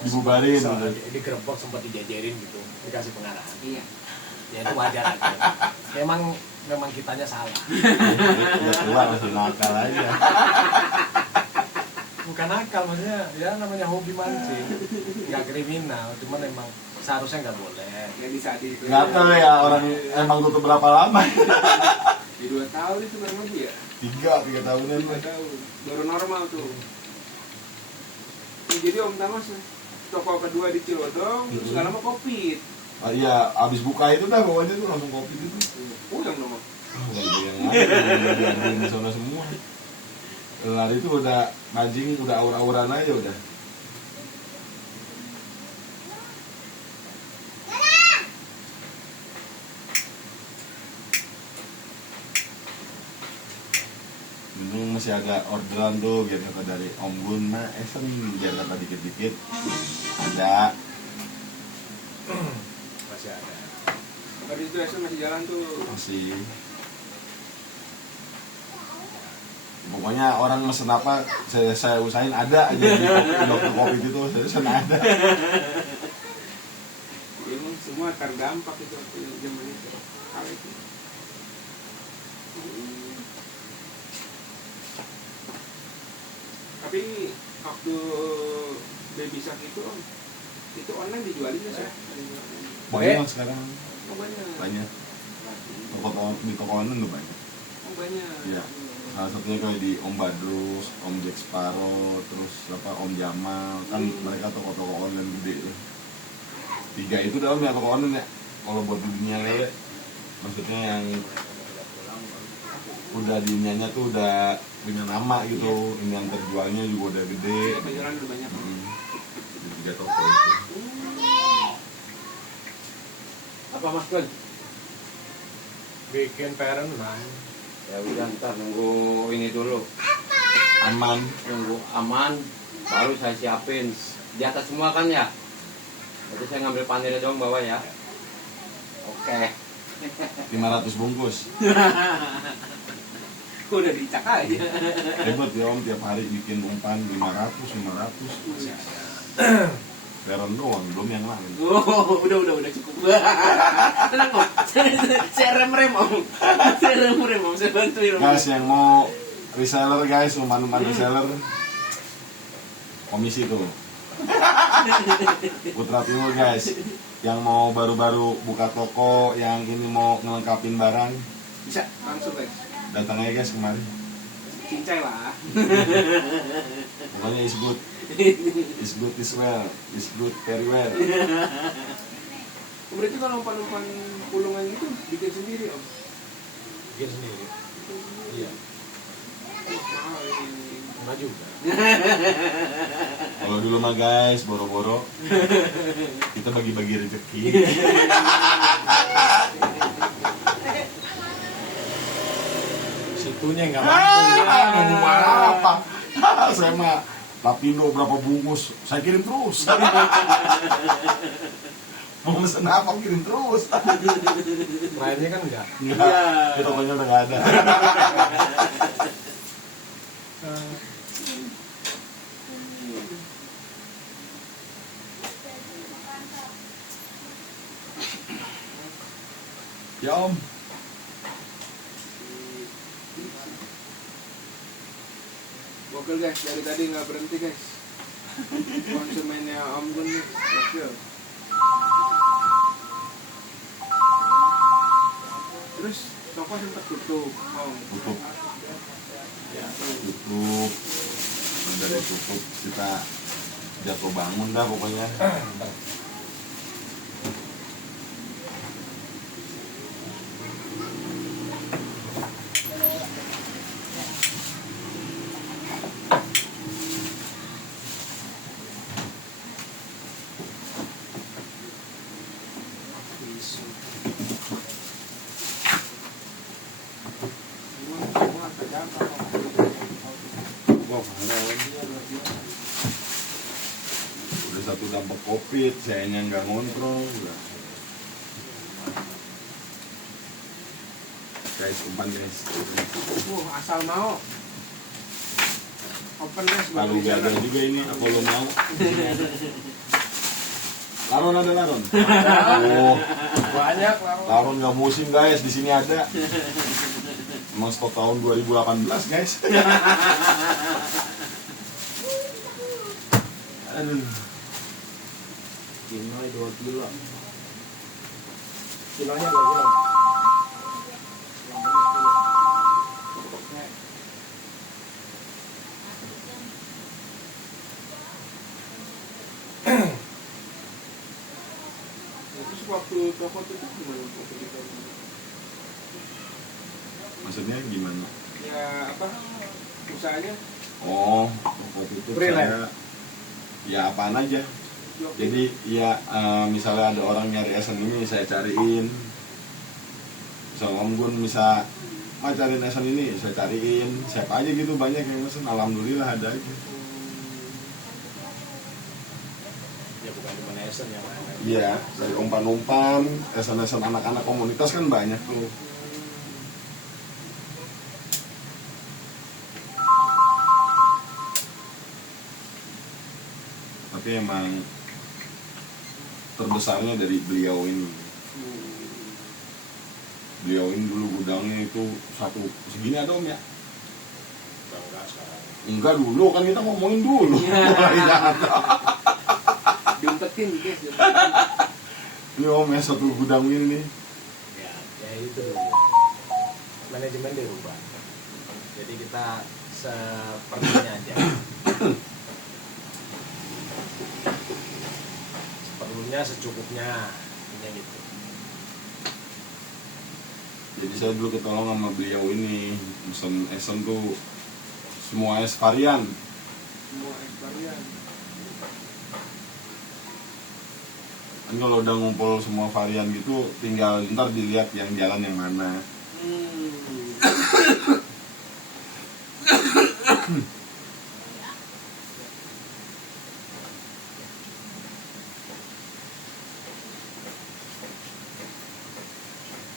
Dibubarin gitu. Digerebek sempat dijajarin gitu, dikasih pengarahan. Iya. Ya itu wajar aja. Memang kitanya salah. Ya keluar masih nakal aja. Bukan nakal maksudnya, ya namanya hobi mancing, nggak kriminal, cuman emang seharusnya nggak boleh. Yang bisa di. Nggak tahu ya orang emang tutup berapa lama. Di 2 tahun itu kurang lebih ya. 3 tahunan. 3 tahun. Baru normal tuh. Ya, jadi Om Tama toko kedua di Cilodong, terus nggak lama Covid. Ah, iya, abis buka itu dah bawahnya tuh langsung Covid itu. Pulang dong. Yang ada di sana semua. Lari itu udah mancing, udah aur-auran aja udah. Ini masih ada orderan tuh biar kata dari Om Gun mah Esen biar kata dikit-dikit ada. Masih ada. Tadi itu Esen masih jalan tuh. Masih. Pokoknya orang mesen apa saya usahain ada aja di dokter kopi gitu saya ada. Emang semua terdampak itu waktu zaman itu. Hal itu. Tapi waktu Baby Shark itu Om, itu online dijualin nggak sih? Banyak sekarang Oh banyak. banyak. Di toko online tuh banyak. Oh banyak. Iya. Salah satunya kayak di Om Badrus, Om Jack Sparrow, terus apa Om Jamal, kan mereka toko-toko online gede tuh. 3 itu dah Om ya toko online ya. Kalau buat di dunia lele, maksudnya yang udah di dunianya tuh udah punya nama gitu, ini yang terjualnya juga udah gede. Penjualan udah banyak. Di 3 toko itu. Apa Mas Kun? Bikin parent nah. Ya udah ntar nunggu ini dulu, Aman. nunggu aman baru saya siapin di atas semua kan ya. Jadi saya ngambil panirnya doang bawah ya. Oke. 500 bungkus. Udah dicak aja. Hebat ya Om, tiap hari bikin umpan 500. Peron doang, belum yang lain. Oh, udah cukup. Tenang Om, saya rem Om. Saya rem Om, saya bantuin Om. Guys yang mau reseller guys, umpan reseller komisi tuh. Putra Timur guys, yang mau baru-baru buka toko, yang ini mau ngelengkapin barang, Bisa langsung guys. datang aja guys kemari. Cincai lah. Pokoknya is good, is well, is good very well. Berarti kalau umpan-umpan pulungan itu bikin sendiri Om. Bikin sendiri. Iya. Mahal ini. Enggak juga. Kalau dulu mah guys, boro-boro kita bagi-bagi rezeki. Situnya nggak mampu. Mau apa? Saya mah Lapindo berapa bungkus, saya kirim terus. Mau pesen apa kirim terus. Lainnya kan enggak. Enggak, itu pokoknya udah nggak ada. Ya Om, Gua Oke guys, dari tadi nggak berhenti guys. Konsumennya Om Gun nih, gokil. Terus toko sempat tutup, Om. Tutup. Ya, tutup. Dari tutup kita jatuh bangun dah pokoknya. Semua kerja apa? Wah, udah satu dampak COVID, sayanya nggak ngontrol. Udah. Guys, umpan guys. Asal mau. Open guys, baru Kalau di gak ada jalan. juga ini, apa lo mau? Laron ada laron. Oh, Banyak lah. laron nggak musim guys, di sini ada. Emang stok tahun 2018 guys. Aduh. Kinoy 2 kilo. Kilonya 2 kilo. Terus waktu toko tutup gimana? Waktu kita Maksudnya gimana? ya apa? Usahanya Oh, waktu itu Freelance. saya ya apaan aja. jok. Jadi ya misalnya ada orang nyari esen ini saya cariin. Misalnya Om Gun bisa cariin esen ini saya cariin. Siapa aja gitu banyak yang mesen. Alhamdulillah ada aja. Ya bukan cuma Nation yang lain. Iya, dari umpan-umpan, esen-esen anak-anak komunitas kan banyak tuh. Tapi emang terbesarnya dari beliau ini. Beliau ini dulu gudangnya itu satu segini ada Om ya? Enggak sekarang. Enggak dulu kan kita ngomongin dulu. Diumpetin guys. Ini Om ya satu gudang ini. Ya itu manajemen dirubah. Jadi kita seperlunya aja. Seperlunya secukupnya, intinya gitu. Jadi saya dulu ketolong sama beliau ini mesen esen tuh semua es varian. Semua eksperian. Kan kalau udah ngumpul semua varian gitu tinggal ntar dilihat yang jalan yang mana.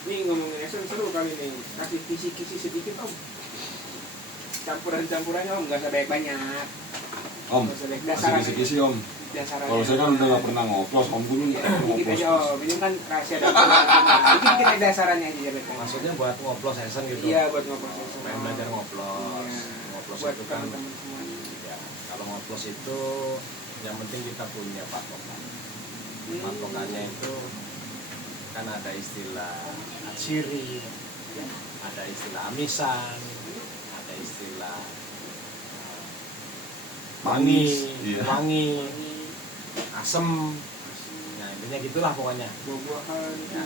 Nih ngomongin esen seru kali nih. Kasih kisi-kisi sedikit Om. Campuran-campurannya Om, nggak usah banyak-banyak. Om, Nggak usah banyak. kasih Dasarannya. kisi-kisi Om. Dasarannya. Kalau saya kan udah gak pernah ngoplos, Om Gun Ya, pernah dikit ngoplos. aja Om. Ini kan rahasia dapur. Dikit aja dasarannya aja jalan. Maksudnya buat ngoplos esen gitu. Iya buat ngoplos esen. Pengen belajar ngoplos. Iya. Ngoplos Buat itu kan teman-teman semua. ya, kalau ngoplos itu yang penting kita punya patokan. Patokannya itu kan ada istilah atsiri, ada istilah amisan, ada istilah Manis, iya. wangi, asem. Nah intinya gitulah pokoknya. Buah-buahan. Ya.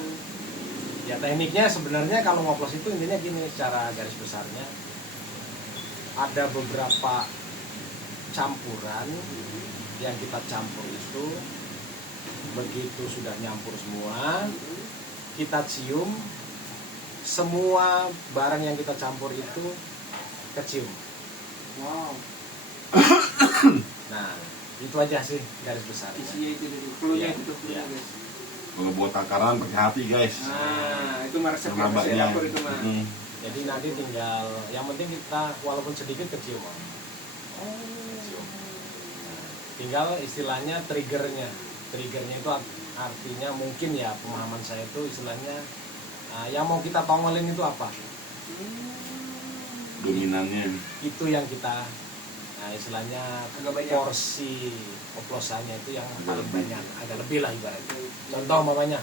Ya tekniknya sebenarnya kalau ngoplos itu intinya gini, secara garis besarnya ada beberapa campuran yang kita campur itu, begitu sudah nyampur semua kita cium, semua barang yang kita campur itu kecium. Wow. Nah itu aja sih garis besarnya. Isinya itu dulu. Cluenya Iya, itu cluenya iya. guys. Kalau buat takaran pakai hati guys. Nah, itu mah resep Sama rahasia banyak. dapur itu mah. Jadi nanti tinggal, yang penting kita walaupun sedikit kecium. Kecium. Nah, tinggal istilahnya triggernya itu artinya mungkin ya pemahaman saya itu istilahnya yang mau kita tongolin itu apa, Dominannya. itu yang kita Nah, istilahnya Agak banyak. porsi oplosannya itu yang Agak paling lebih. banyak, agak lebih lah ibaratnya. Contoh umpamanya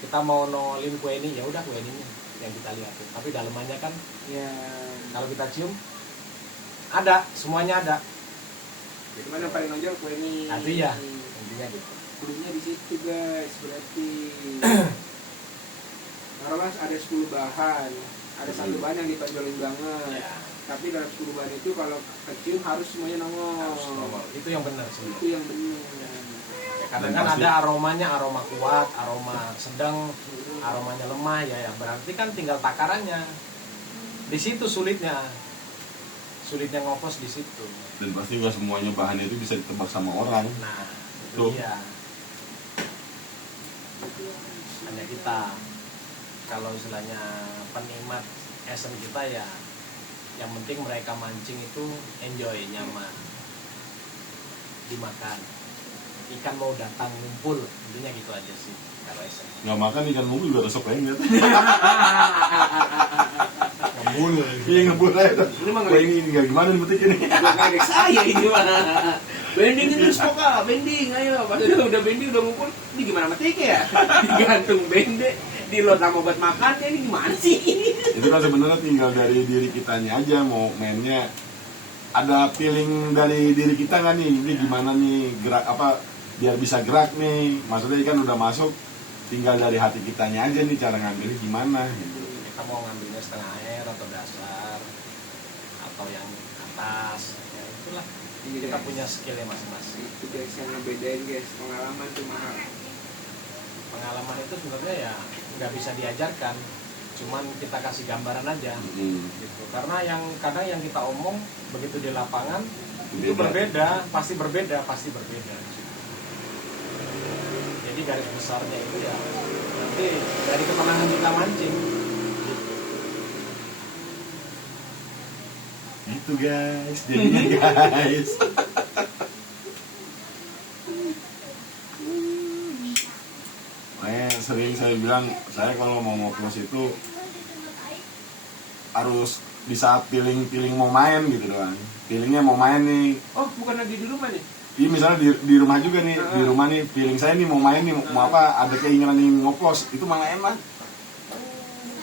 kita mau nolin kue ini, ya udah kue ini yang kita lihat. Tapi dalemannya kan Ya. kalau kita cium ada, semuanya ada. Jadi mana yang paling nonjol kue ini? Nah, itu ya. Intinya gitu. Kulinya di situ guys, berarti. Karena mas ada 10 bahan, ada satu bahan yang ditonjolin banget. Ya, Tapi dalam 10 bahan itu kalau kecium harus semuanya harus nongol. nongol. Itu yang benar Itu sebenarnya. yang benar. Ya, karena Dan kan pasti- ada aromanya, aroma kuat, aroma sedang, aromanya lemah ya, berarti kan tinggal takarannya. Di situ sulitnya ngoplos di situ. Dan pasti nggak semuanya bahan itu bisa ditebak sama orang. Nah, Tuh. itu dia. Hanya kita kalau istilahnya penikmat esen kita ya, yang penting mereka mancing itu enjoy, nyaman, dimakan. Ikan mau datang ngumpul, intinya gitu aja sih kalau esen. Nggak makan ikan mulu juga resep lengket. Ngumpul. Iya ngebul aja. Ini mah Wah ini nggak gimana nih betik ini. Gua kaget saya ini mah. Bending ini spoka, bending ayo. Pas udah bending udah ngumpul, ini gimana metiknya ya? Digantung bende, di lot sama buat makan, ini gimana sih? Itu kan sebenarnya tinggal dari diri kitanya aja mau mainnya. Ada feeling dari diri kita nggak nih, ini gimana nih gerak apa biar bisa gerak nih. Maksudnya ikan udah masuk, tinggal dari hati kitanya aja nih cara ngambilnya gimana. Gitu. Kita mau ngambilnya setengah air atau dasar atau yang atas, ya itulah. Kita punya skillnya masing-masing. Itu guys yang ngebedain guys, pengalaman tuh mahal. Pengalaman itu sebenarnya ya nggak bisa diajarkan, cuman kita kasih gambaran aja gitu. Karena kadang yang kita omong begitu di lapangan itu berbeda, pasti berbeda. Jadi garis besarnya itu ya nanti dari ketenangan kita mancing. Gitu guys, jadinya guys. Sering saya bilang, saya kalau mau ngoplos itu harus di saat feeling mau main gitu doang. Feelingnya mau main nih. Oh, bukan lagi di rumah nih? Iya misalnya di rumah juga nih, di rumah nih feeling saya nih mau main nih, mau apa, ada keinginan nih ngoplos, itu malah enak.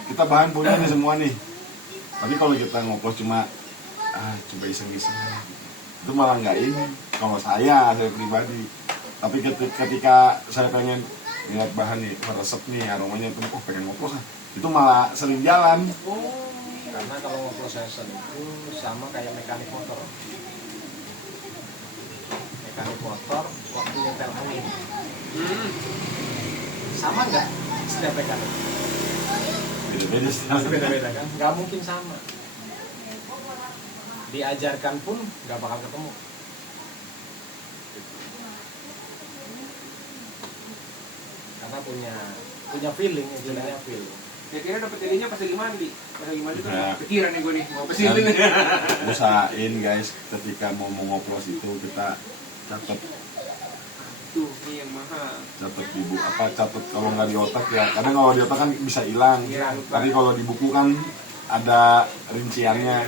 Kita bahan punya nih semua nih. Tapi kalau kita ngoplos cuma coba iseng-iseng, itu malah nggak ini. Kalau saya pribadi. Tapi ketika saya pengen lihat bahan nih, resep nih, aromanya itu, pengen ngoplos itu malah sering jalan. Oh, Karena kalau ngoplos esen itu sama kayak mekanik motor. Mekanik motor waktu nyetel angin sama nggak setiap mekanik? Beda-beda sih. Pasti beda-beda kan? Nggak mungkin sama. Diajarkan pun nggak bakal ketemu. Karena punya feeling, istilahnya feeling. kira-kira dapet ininya pas lagi mandi. Pas lagi mandi tuh Nah. pikiran nih gue nih, mau pesin nih. Usahain guys, ketika mau ngoplos itu kita catat Tuh, ini yang mahal. catat di buku catat kalau nggak di otak ya kadang kalau di otak kan bisa hilang Iya, lupa. tapi kalau di buku kan ada rinciannya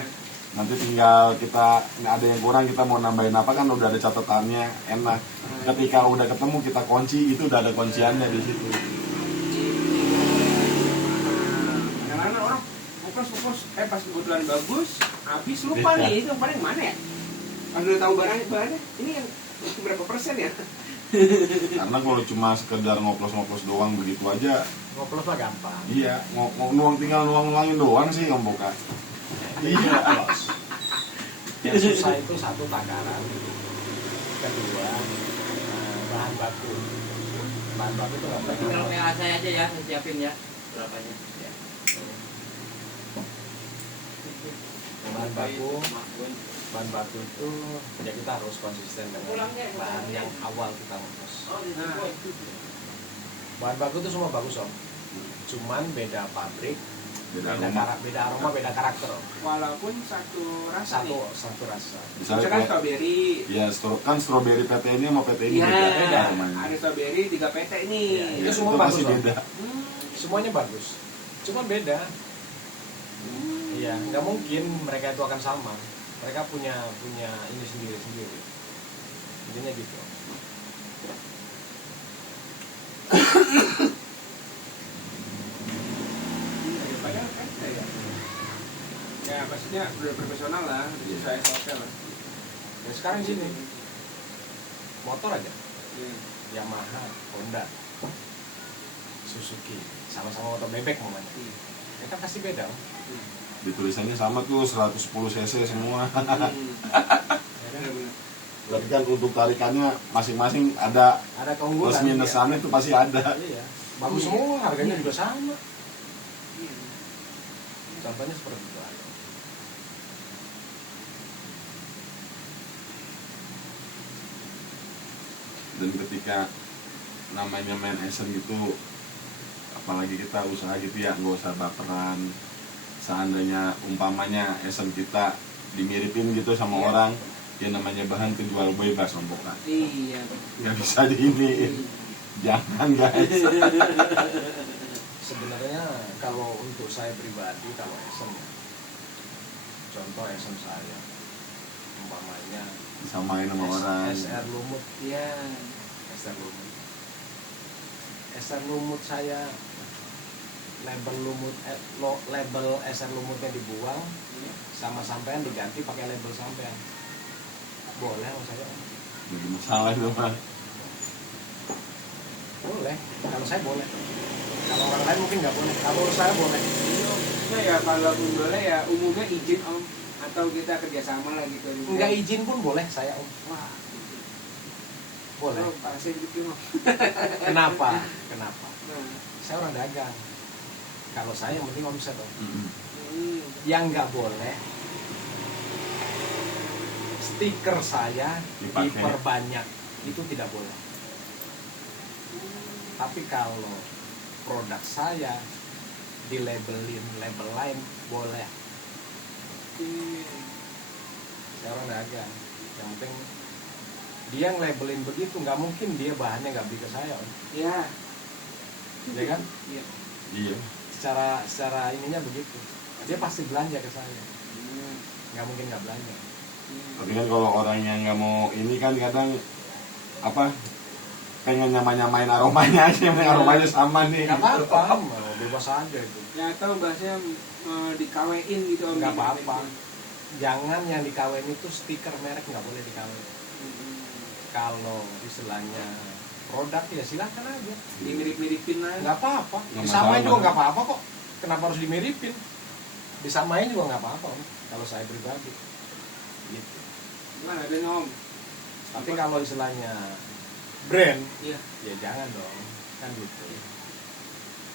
nanti tinggal kita ada yang kurang kita mau nambahin apa kan udah ada catatannya enak ketika udah ketemu kita kunci itu udah ada kunciannya di situ. Kadang-kadang orang fokus pas kebetulan bagus, habis lupa Iya. nih, itu kemarin mana ya? Pas udah tahu barangnya, ini yang itu berapa persen ya? Karena kalau cuma sekedar ngoplos doang begitu aja Ngoplos mah gampang. iya tinggal nuangin doang sih om Boka. Iya. Yang susah itu satu takaran, kedua bahan baku. Bahan baku itu nggak Kalau pernah. PA saya aja ya, saya siapin ya berapanya. Ya. Bahan baku itu ya kita harus konsisten dengan bahan yang awal kita ngoplos. Nah, Bahan baku itu semua bagus om, cuman beda pabrik, Beda beda aroma, beda karakter. walaupun satu rasa nih. Satu rasa. Misalnya Misalkan kayak strawberry. ya kan strawberry PT ini sama PT ini Iya, beda aromanya. ada strawberry 3 PT nih. Iya, itu semua Itu bagus pasti om. beda. Semuanya bagus, cuman beda. Iya, nggak mungkin mereka itu akan sama. mereka punya ini sendiri intinya gitu. Padahal kan ya maksudnya udah profesional lah, saya sosial lah. Ya sekarang sini motor aja Iya. Yamaha, Honda, Suzuki, sama-sama motor bebek namanya. Iya. Ya kan pasti beda. Om. Di tulisannya sama tuh 110 cc semua. Ya kan? Benar-benar. Berarti kan untuk tarikannya masing-masing ada Ada keunggulan. plus minusannya itu pasti ada. Iya. Bagus semua, harganya juga sama. Iya. Contohnya seperti itu aja. Dan ketika namanya main Essen gitu, apalagi kita usaha gitu ya, nggak usah baperan. Seandainya umpamanya Essen kita dimiripin gitu sama Iya. orang, ya namanya bahan kejual bebas Ombokan, Iya. nggak bisa diiniin. Jangan guys. Sebenarnya kalau untuk saya pribadi, kalau Essen ya, contoh Essen saya umpamanya Disamain sama orang. SR Lumut, Iya. SR Lumut, SR Lumut saya label Lumut, label SR Lumutnya dibuang, sama sampean diganti pakai label sampean, boleh sama saya? Jadi masalah itu mah. Boleh, kalau saya boleh. Kalau orang lain mungkin nggak boleh. Kalau saya boleh. Nah ya kalau boleh ya umumnya izin Om, atau kita kerjasama lah gitu. Nggak izin pun boleh saya Om. Wah. Boleh. Oh, pasien gitu Om. Kenapa? Kenapa? Nah. Saya orang dagang. Kalau saya yang penting omset Om. Hmm. Yang nggak boleh, stiker saya Dipakai. diperbanyak, itu tidak boleh. Tapi kalau produk saya dilabelin label lain boleh. Oke. Saya orang dagang. Yang penting dia ngelabelin begitu, nggak mungkin dia bahannya nggak beli ke saya Om. Ya. Ya kan? Iya. Iya. Secara ininya begitu, dia pasti belanja ke saya, Hmm. nggak mungkin nggak belanja. Tapi kan kalau orang yang nggak mau ini kan kadang apa pengen nyamain aromanya aja, yang penting aromanya sama nih. Nggak apa-apa, mau bebas aja itu. Ya atau bahasanya dikawein gitu Om. Nggak apa-apa. Jangan yang dikawin itu stiker merek, nggak boleh dikawin. Kalau istilahnya produk ya silakan aja, Dimirip-miripin lah. nggak apa-apa. Nggak Disamain masalah. juga nggak apa-apa kok. Kenapa harus dimiripin? Disamain juga nggak apa-apa Om. Kalau saya pribadi, gitu. Gimana ada Om? Tapi kalau istilahnya brand, Iya. ya jangan dong, kan gitu.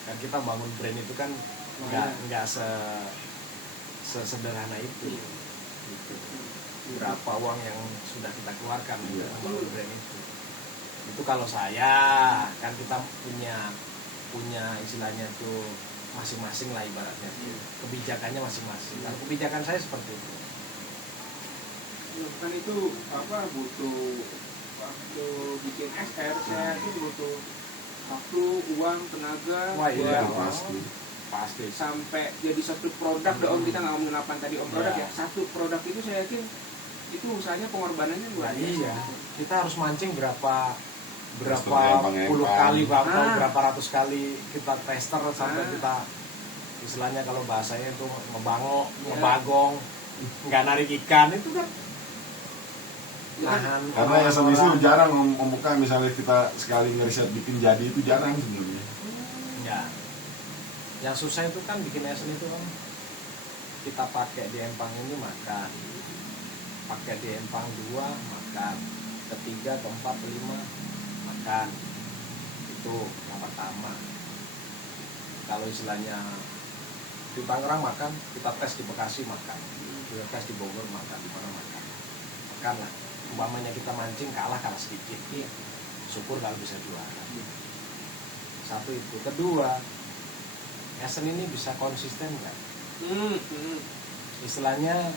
Kan kita bangun brand itu kan Lumayan. nggak sesederhana itu. Iya. Gitu. Berapa uang yang sudah kita keluarkan untuk Iya. membangun brand itu. Itu kalau saya, kan kita punya istilahnya tuh masing-masing lah ibaratnya. Kebijakannya masing-masing. Kalau kebijakan saya seperti itu. Kan itu apa butuh waktu bikin SR, saya itu butuh waktu, uang, tenaga. Wah, iya. buat Pasti. sampai jadi satu produk. Om kita nggak ngomongin apa tadi Om produk Iya. ya. Satu produk itu saya yakin itu usahanya pengorbanannya luar Nah, biasa. iya. Kita harus mancing berapa Empang-empang. puluh kali, Ah. berapa ratus kali kita tester sampai Ah. kita istilahnya kalau bahasanya itu ngebangok, Iya. ngebagong, nggak narik ikan itu kan Ya, nahan Karena ya sendiri itu jarang membuka, misalnya kita sekali ngeriset bikin jadi itu jarang sebenarnya. Ya. Yang susah itu kan bikin esen itu kan kita pakai di empang ini makan, pakai di empang 2 makan, ketiga, keempat, kelima makan. Itu yang pertama. Kalau istilahnya di Tangerang makan, kita tes di Bekasi makan, kita tes di Bogor makan, di mana makan, makan lah. Umpamanya kita mancing kalah sedikit, Iya. syukur kalau bisa juara. Satu itu. Kedua, esen ini bisa konsisten nggak? Istilahnya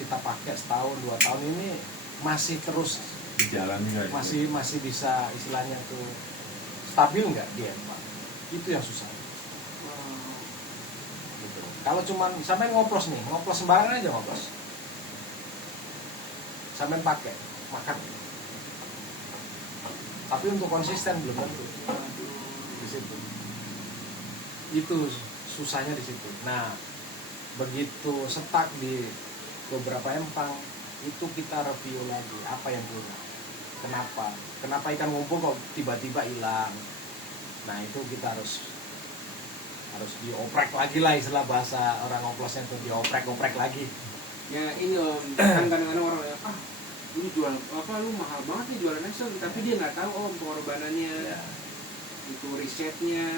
kita pakai setahun 2 tahun ini masih terus Jalan juga. masih bisa istilahnya tuh stabil nggak dia Pak? Itu yang susah. Gitu. Kalau cuman sampai ngoplos sembarangan aja ngoplos, sampean pakai makan. Tapi untuk konsisten belum tentu. Di situ. Itu susahnya di situ. Nah, begitu stuck di beberapa empang, itu kita review lagi apa yang kurang. Kenapa ikan ngumpul kok tiba-tiba hilang. Nah, itu kita harus dioprek lagi lah, istilah bahasa orang oplosnya itu, dioprek lagi. Ya ini om, kan kadang-kadang orang bilang, lu jual apa, lu mahal banget nih jualan Excel, tapi dia nggak tahu om pengorbanannya, Ya. itu risetnya,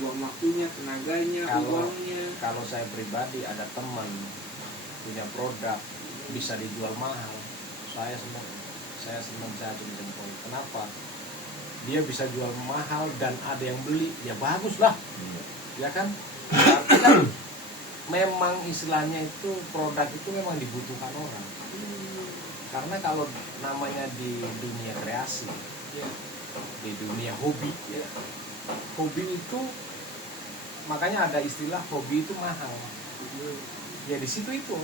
buang waktunya, tenaganya, uangnya. Kalau saya pribadi ada teman punya produk bisa dijual mahal, saya senang, saya acung jempol. Kenapa? Dia bisa jual mahal dan ada yang beli, ya bagus lah, ya kan? Berarti kan memang istilahnya itu produk itu memang dibutuhkan orang. Karena kalau namanya di dunia kreasi, Ya. di dunia hobi, ya, hobi itu makanya ada istilah hobi itu mahal. Ya di situ itu.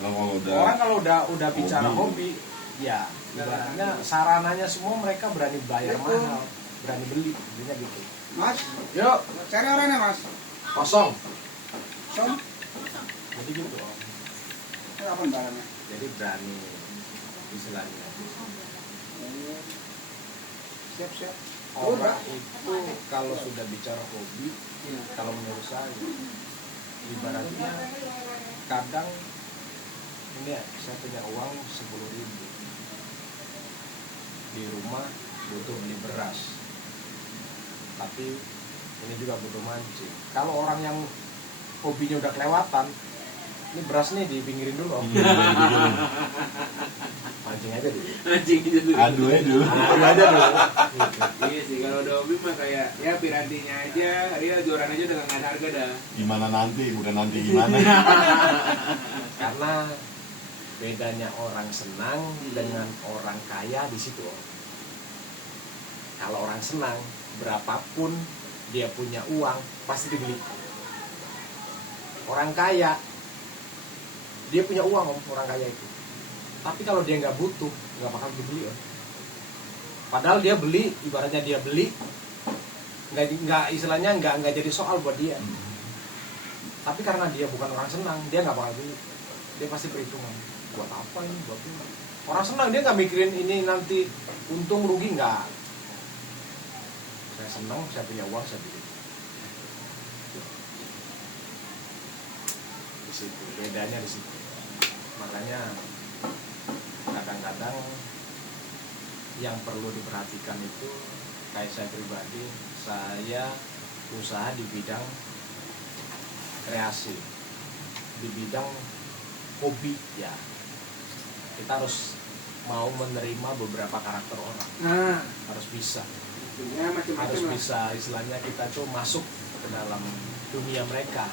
Kalau Orang kalau udah bicara hobi. hobi, ya ibaratnya sarananya semua mereka berani bayar mahal, berani belinya gitu. Mas, Yuk, cari orangnya mas. kosong. Som, Jadi gitu. Om. apa barangnya? Jadi berani istilahnya. Siap-siap. Orang itu kalau sudah bicara hobi, Ya. kalau menurut saya, ibaratnya kadang ini ya, saya punya uang 10.000 di rumah, butuh beli beras, tapi ini juga butuh mancing. Kalau orang yang hobinya udah kelewatan, ini beras nih dipinggirin dulu Om. Mancing aja dulu. Anjing itu dulu. Aduh dulu. Aduh aja dulu. Iya sih, kalau udah hobi mah kayak ya pirantinya aja, dia jualan aja dengan harga dah. Gimana nanti, bukan nanti gimana. Karena bedanya orang senang dengan orang kaya di situ Om. Kalau orang senang, berapapun dia punya uang pasti dibeli. Orang kaya dia punya uang Om, orang kaya itu. Tapi kalau dia nggak butuh, nggak bakal dibeli Om. Padahal dia beli, ibaratnya dia beli, nggak istilahnya nggak jadi soal buat dia. Tapi karena dia bukan orang senang, dia nggak bakal beli. Dia pasti perhitungan, buat apa ini, buat ini. Orang senang dia nggak mikirin ini nanti untung rugi, nggak. Saya senang, saya punya uang, saya beli. Di situ bedanya di situ. Makanya kadang-kadang yang perlu diperhatikan itu, kayak saya pribadi, saya usaha di bidang kreasi, di bidang hobi, ya kita harus mau menerima beberapa karakter orang, Nah, harus bisa, ya macam-macam harus lah. bisa, istilahnya kita tuh masuk ke dalam dunia mereka.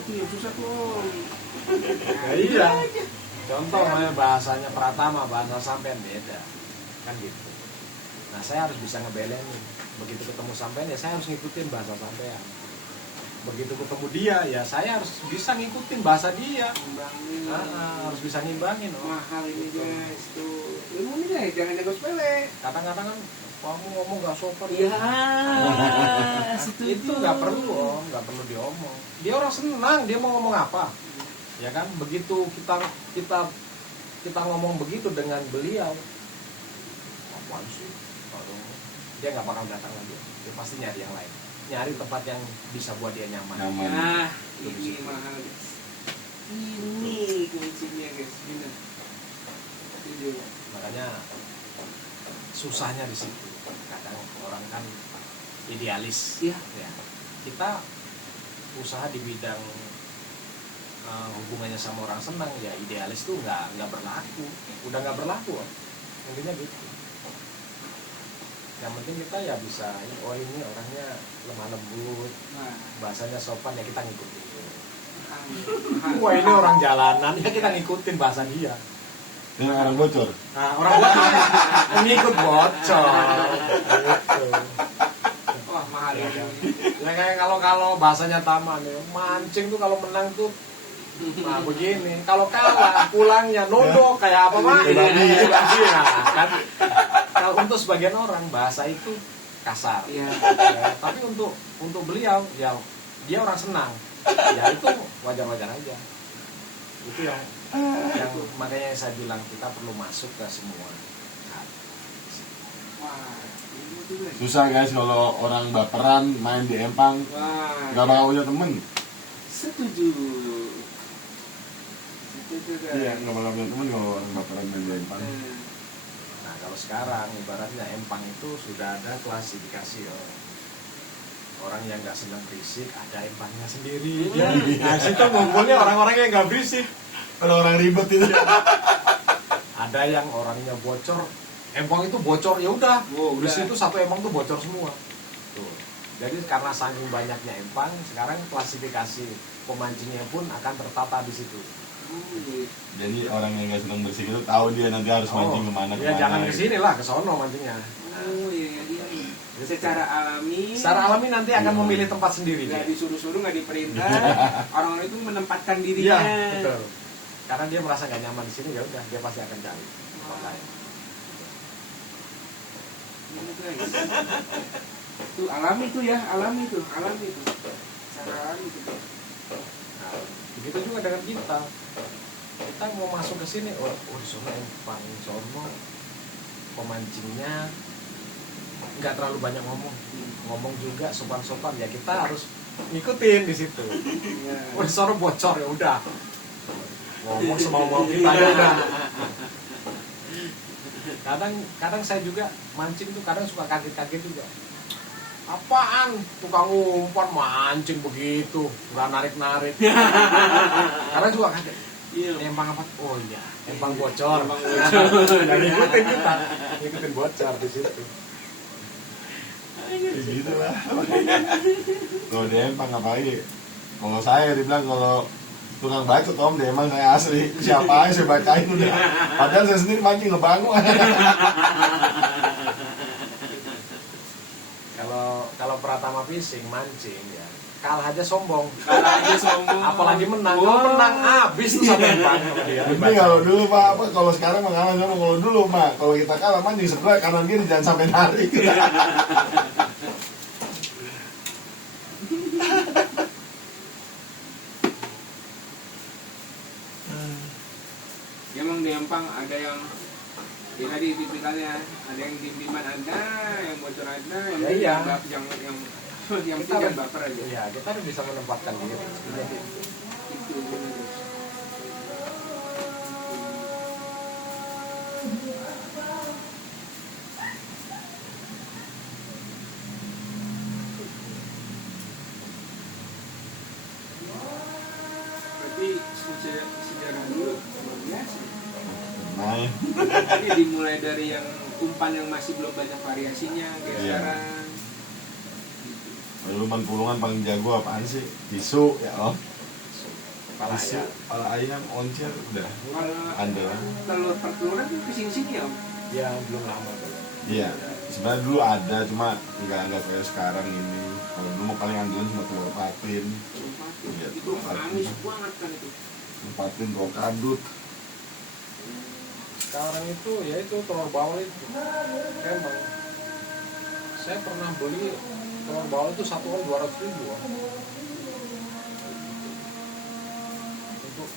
Itu yang susah tuh om. Ya, iya. Contoh bahasanya Pratama, bahasa sampean beda, kan gitu. Nah saya harus bisa ngebelenin. Begitu ketemu sampean ya saya harus ngikutin bahasa sampean. Begitu ketemu dia ya saya harus bisa ngikutin bahasa dia. Imbangin. Harus bisa ngimbangin. Oh. Mahal ini guys tuh. Ilmu ini guys, jangan jago sepele. Kadang-kadang kan kamu ngomong gak sopan. Iya. Itu nggak perlu Om, nggak perlu diomong. Dia orang senang, dia mau ngomong apa, ya kan? Begitu kita ngomong begitu dengan beliau, apaan sih? Dia nggak bakal datang lagi. Dia pasti nyari yang lain, nyari tempat yang bisa buat dia nyaman. Nah, ini mahal guys. Ini kuncinya guys, benar. Setuju. Makanya susahnya di situ. Kadang orang kan idealis. Iya. Ya. Kita usaha di bidang hubungannya sama orang senang, ya idealis tuh nggak berlaku, udah nggak berlaku. Intinya gitu. Yang penting kita ya bisa, oh ini orangnya lemah lembut, Nah, bahasanya sopan, ya kita ngikutin. mahal. Wah ini orang jalanan, ya kita ngikutin bahasa dia. Ini orang bocor. Nah orang bocor ngikut bocor. Gitu. Wah, mahal Ya, ini. ya kayak kalau bahasanya Tama nih, mancing tuh kalau menang tuh Nah begini, kalau kalah pulangnya nodok kayak apa mah? Iya, kan. Kalau untuk sebagian orang bahasa itu kasar. Iya. Ya, tapi untuk beliau ya dia orang senang. Ya itu wajar-wajar aja. Itu yang makanya saya bilang kita perlu masuk ke semua. Wah, ini tuh guys. Susah guys kalau orang baperan main di Empang, Wah, gak bakal punya temen. setuju. Setuju guys. Iya, gak bakal punya temen kalau orang baperan main di Empang. Nah kalau sekarang ibaratnya Empang itu sudah ada klasifikasi orang yang nggak senang berisik ada Empangnya sendiri. Nah situ ngumpulnya orang-orang yang nggak berisik. Kalau orang ribet itu. Ada yang orangnya bocor, Empang itu bocor ya udah. Oh, Di udah. situ satu Empang tuh bocor semua. Tuh. Jadi karena saking banyaknya Empang, sekarang klasifikasi pemancingnya pun akan tertata di situ. Jadi orang yang gak senang bersih itu tahu dia nanti harus mancing kemana. Ya jangan ke sini lah, ke sono mancingnya. Oh iya, iya. Secara alami. Secara alami nanti akan Iya. memilih tempat sendiri. Nggak dia. disuruh-suruh, nggak diperintah. Orang-orang itu menempatkan dirinya. Iya, betul. Karena dia merasa nggak nyaman di sini ya udah dia pasti akan cari tempat lain. Ini guys. Itu alami tuh ya, alami tuh. Secara alami tuh. Nah, begitu juga dengan kita. Kita mau masuk ke sini, di sono Empang, sono pemancingnya nggak terlalu banyak ngomong juga sopan-sopan ya kita harus ngikutin di situ. Iya. Di sono bocor ya udah ngomong semau-mau kita ya udah. Kadang saya juga mancing tuh kadang suka kaget-kaget juga. Apaan tukang umpan mancing begitu nggak narik-narik. Kadang juga kaget. Iya. Empang apa? Oh iya, empang bocor. Empang bocor. Dan ngikutin kita, ngikutin bocor di situ. Ya gitu lah. Kalau di Empang apalagi. Kalau saya dibilang kalau tukang bacot om di Empang saya asli. Siapa aja saya bacain udah. Padahal saya sendiri mancing ngebangun. Kalau Pratama Fishing mancing ya kalah aja sombong. Apalagi menang. Wow. Kalau menang habis tuh sama empang sama dia. Tapi kalau dulu pak, apa kalau sekarang mah kalah sama kalau dulu mah kalau kita kalah mancing sebelah kanan kiri jangan sampai narik. Ya, emang di Empang ada yang ya tadi tipikalnya ada yang dim-diman ada, yang bocor ada, yang Ya, iya. yang Kita jangan harus- baper aja. Iya, kita harus bisa menempatkan diri. Itu bener. Berarti sejarah dulu luar biasa. Nah, Ini dimulai dari yang umpan yang masih belum banyak variasinya kayak Iya. sekarang. dulu man pulungan paling jago apaan sih? Tisu ya om. Kepala Tisu, ya. kepala ayam, oncir udah. Kalau Andalan. telur perteluran tuh kesini-sini ya, Om? Ya belum lama tuh. Iya, sebenarnya dulu ada cuma nggak kayak sekarang ini. Kalau dulu mah paling andalan cuma telur patin, Iya, Itu manis banget kan itu. telur kadut. Sekarang itu ya itu telur bawal itu. Emang saya pernah beli telur bawal itu satu kali 200.000.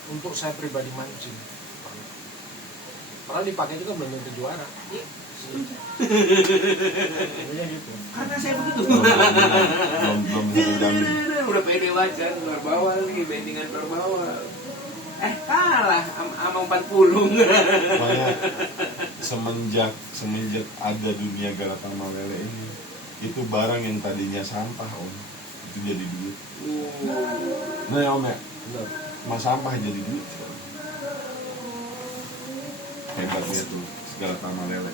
Untuk saya pribadi mancing. Padahal dipakai juga belum tentu juara. Intinya gitu. Karena saya begitu. Belum terjamin. Udah pede wajar telur bawal nih, bandingan telur bawal. Kalah sama umpan pulung. Makanya semenjak ada dunia garapan malele ini, itu barang yang tadinya sampah om, itu jadi duit. Nah ya om ya, Benar. mas sampah jadi duit. Hebatnya tuh segala sama lele.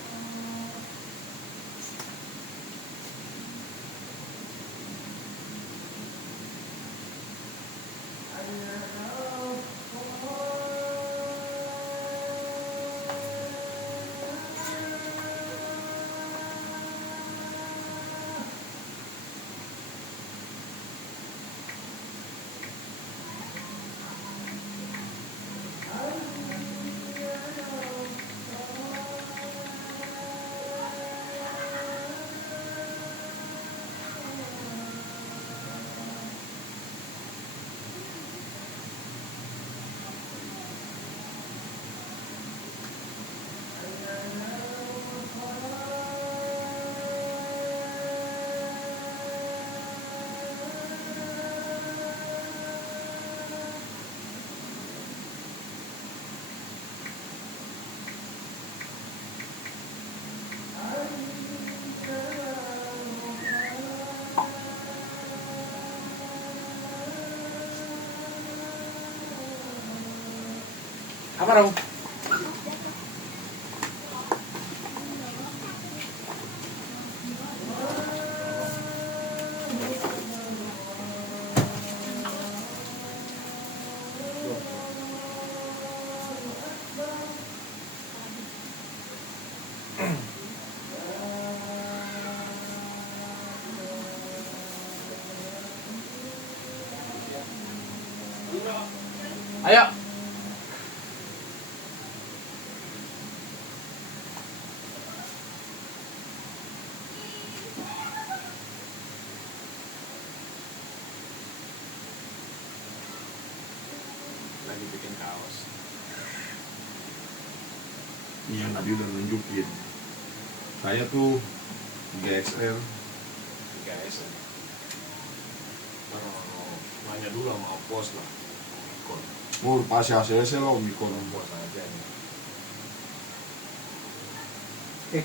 Apa dong? Ayo. Lagi bikin kaos. Iya, tadi udah nunjukin. Saya tuh GXR. Guys. Nanya dulu sama bos lah. Ikon. Mur pasti ACC lo mikon. Bos aja nih.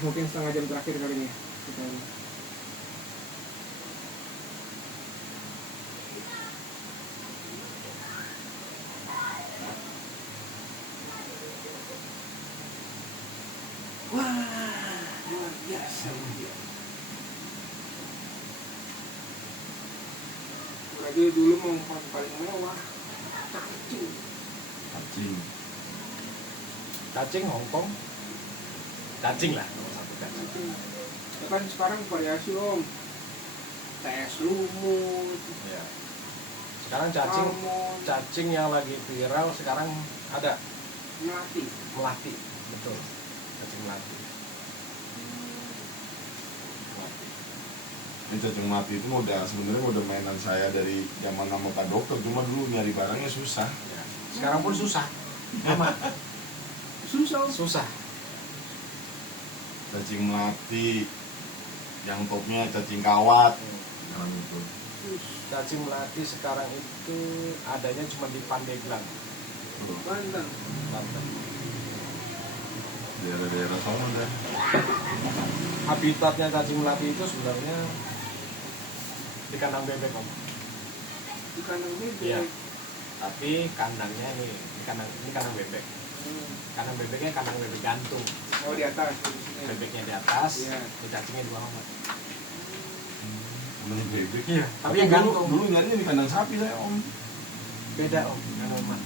Mungkin setengah jam terakhir kali ini kita ini. Wah, luar biasa. Lagi dulu mau paling mewah. Cacing. Cacing. Cacing Hongkong. Cacing lah, nomor satu cacing. Ya kan sekarang variasi om. TS lumut, Ya. Sekarang cacing, salmon, cacing yang lagi viral sekarang ada melati. melati, betul. Cacing melati. Melati. Ini cacing mati itu sebenarnya udah mainan saya dari zaman nama Pak Dokter, cuma dulu nyari barangnya susah. Ya. Sekarang pun susah. Sama. Susah om. Susah. Cacing melati, yang topnya cacing kawat. Nah, itu. Cacing melati sekarang itu adanya cuma di Pandeglang, Tuh, Banten. Banten. daerah-daerah sana dah. Habitatnya cacing melati itu sebenarnya di kandang bebek om. Di kandang bebek. Iya. Tapi kandangnya ini kandang bebek. Kandang bebeknya kandang bebek gantung. Oh di atas. Di sini. Bebeknya di atas, Iya. di cacingnya di bawah. Namanya bebek. Iya. Tapi yang dulu, gantung dulu nyarinya di kandang sapi saya om. beda om, kandang emak.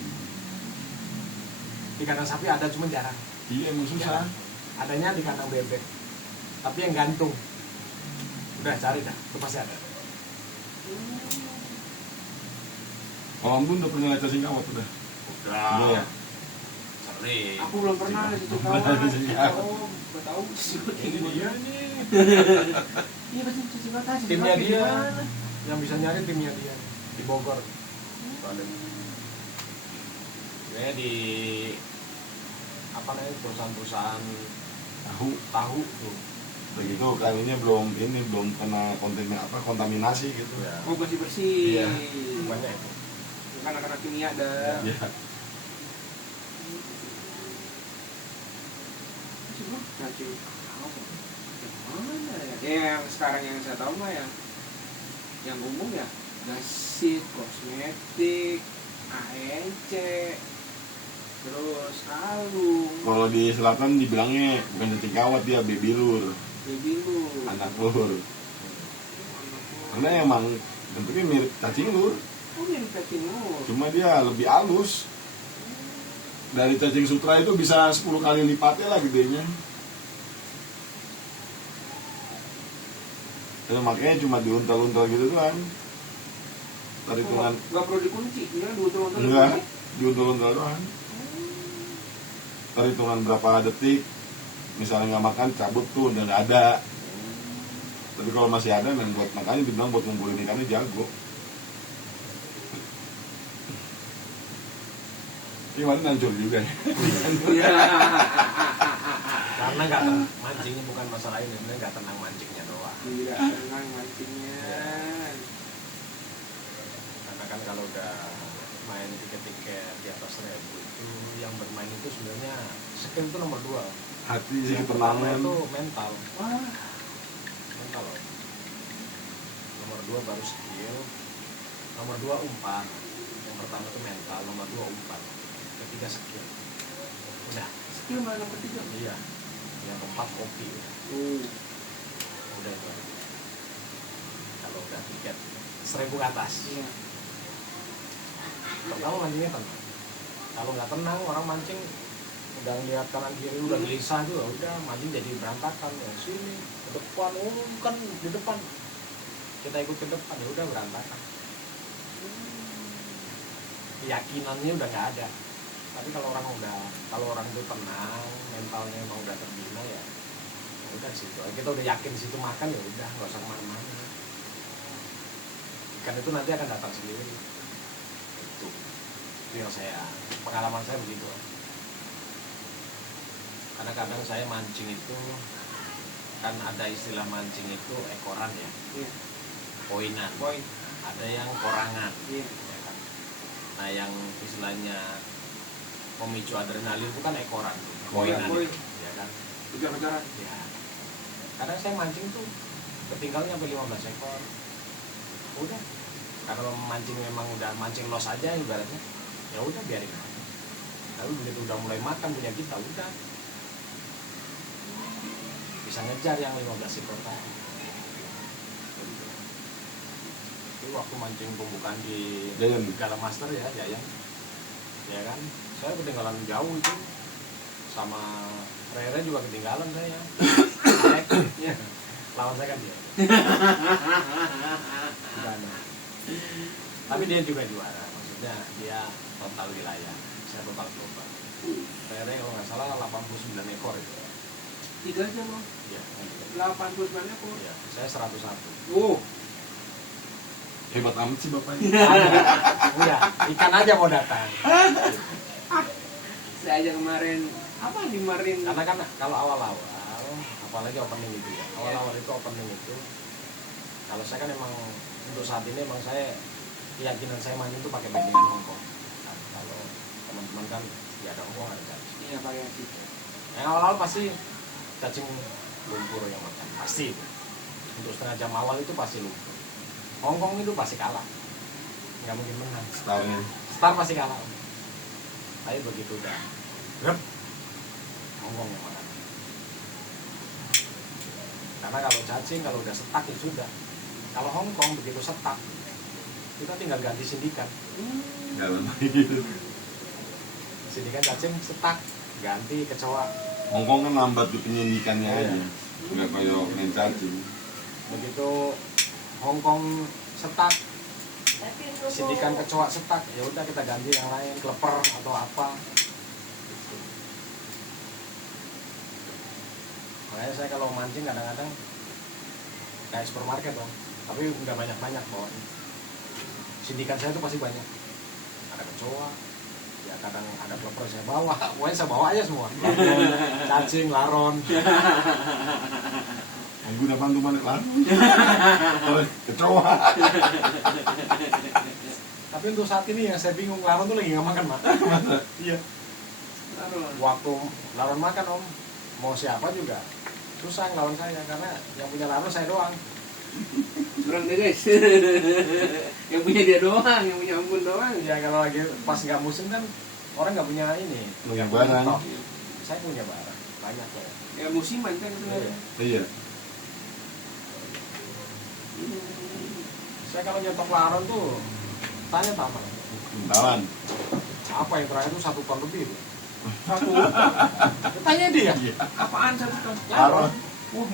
Di kandang sapi ada cuma jarang. Iya emang susah. Adanya di kandang bebek. Tapi yang gantung. Udah cari dah, itu pasti ada. Kalau om udah pernah lihat cacing kawat udah. Udah. Sering. Aku belum pernah di situ Belum pernah di situ. Oh, gak tahu sih. Ini dia nih. Iya betul cacing kawat. Timnya dia. Yang bisa nyari timnya dia di Bogor. Ini di apa namanya perusahaan-perusahaan tahu tuh. Begitu kalinya belum kena kontaminasi gitu. Ya. Oh bersih. Iya. Banyak itu. Bukan anak-anak kimia ada. Iya. Cacing kawat. Yang mana ya? Yang sekarang yang saya tahu mah yang umum ya gasit, kosmetik, ANC, terus kalung, Kalau di selatan dibilangnya bukan cacing kawat, dia baby lur, baby lu. anak lur. Karena emang bentuknya mirip cacing lur, Oh yang cacing lu. cuma dia lebih halus. Dari cacing sutra itu bisa 10 kali lipatnya lah gedenya. Dan makanya cuma diuntal-untal gitu kan. Perhitungan Nggak perlu dikunci, dia diuntul-untul. enggak, diuntal-untal doang. Perhitungan berapa detik, misalnya nggak makan cabut tuh udah nggak ada. Tapi kalau masih ada, dan buat makanya dibilang buat ngumpulin ikannya jago. Ini kemarin hancur juga ya. Iya. Karena nggak mancingnya bukan masalah ini, sebenarnya nggak tenang mancingnya doang. Tidak tenang mancingnya. Karena kan kalau udah main tiket-tiket di atas 1000 itu yang bermain itu sebenarnya skill itu nomor 2. Hati sih, Yang pertama ketenangan. itu mental, Wah, mental loh. Nomor 2 baru skill, nomor 2 umpan. Yang pertama itu mental, nomor 2 umpan, ketiga skill. udah. Skill mana ketiga? Iya. Yang keempat kopi udah. Udah itu aja. Kalau udah tiket 1.000 ke atas. Iya. Kalau kamu mancingnya tenang. Kalau nggak tenang, orang mancing udah lihat kanan kiri udah gelisah tuh, udah mancing jadi berantakan. Ya sini ke depan, kan di depan. Kita ikut ke depan ya udah berantakan. Keyakinannya udah nggak ada. Tapi kalau orang itu tenang, mentalnya emang udah terbina ya udah situ. Kita udah yakin di situ makan ya udah nggak usah kemana-mana. Ikan itu nanti akan datang sendiri. Itu yang pengalaman saya begitu. Karena kadang saya mancing itu kan ada istilah mancing itu ekoran ya, Iya. poinan, Poin. ada yang korangan, Iya. ya kan? Nah yang istilahnya memicu adrenalin itu kan ekoran, poinan, Poin. ya kan? Kejar-kejaran. Ya. Kadang saya mancing tuh ketinggalnya sampai 15 ekor. Udah. Karena mancing memang udah mancing los aja ibaratnya. Ya udah biarin aja. Lalu begitu udah mulai makan punya kita udah bisa ngejar yang 15 ekor tadi. Itu waktu mancing pembukaan di Jayan. Gala Master ya, Jayan. Ya kan? Saya ketinggalan jauh itu. Sama Rere juga ketinggalan saya. Ya. Lawan saya kan dia. Gimana? Tapi dia juga juara. Maksudnya dia total wilayah. Saya total global. Rere kalau nggak salah 89 ekor itu. 3 aja loh. Iya. 89 ekor. Iya. Saya 101. Hebat amat sih bapaknya. Udah, ikan aja mau datang. Saya aja kemarin apa di Marin? Karena kan kalau awal-awal, apalagi opening itu ya. Awal-awal itu opening itu. Kalau saya kan emang untuk saat ini emang saya keyakinan saya mancing itu pakai bandingan Hongkong. Nah, kalau teman-teman kan ya ada Hongkong ada cacing. Iya pakai gitu. Yang awal-awal pasti cacing lumpur yang makan pasti. Untuk setengah jam awal itu pasti lumpur. Hongkong itu pasti kalah, nggak mungkin menang. Starnya. Star pasti kalah. Tapi begitu udah, rep, Hongkong yang makan. Karena kalau cacing kalau udah setak itu sudah. Kalau Hongkong begitu setak, kita tinggal ganti sindikan. Enggak lama. Sindikan cacing setak, ganti kecoa. Hongkong kan lambat di penyidikannya Iya. aja. Enggak kayak main cacing. Begitu Hongkong setak, sindikan kecoa setak, ya udah kita ganti yang lain, kleper atau apa. Makanya saya kalau mancing kadang-kadang kayak supermarket dong, tapi nggak banyak-banyak bawanya. Sindikan saya itu pasti banyak. Ada kecoa, ya kadang ada kleper saya bawa, pokoknya saya bawa aja semua. Cacing, laron. Aku udah bantu balik lagi. Kecoa. Tapi untuk saat ini yang saya bingung, laron tuh lagi nggak makan, Mak. Iya. Waktu laron makan, Om, mau siapa juga susah ngelawan saya karena yang punya laron saya doang. Kurang deh guys. Yang punya dia doang, yang punya ampun doang. Ya kalau lagi pas nggak musim kan orang nggak punya ini. Punya nggak punya barang. stok. Saya punya barang banyak kok. Ya musiman kan itu. Iya. Iya. Saya kalau nyetok laron tuh tanya taman. Bentaran. Apa yang terakhir tuh 1 ton lebih. Satu. Tanya dia. Apaan 1 ton? Laron.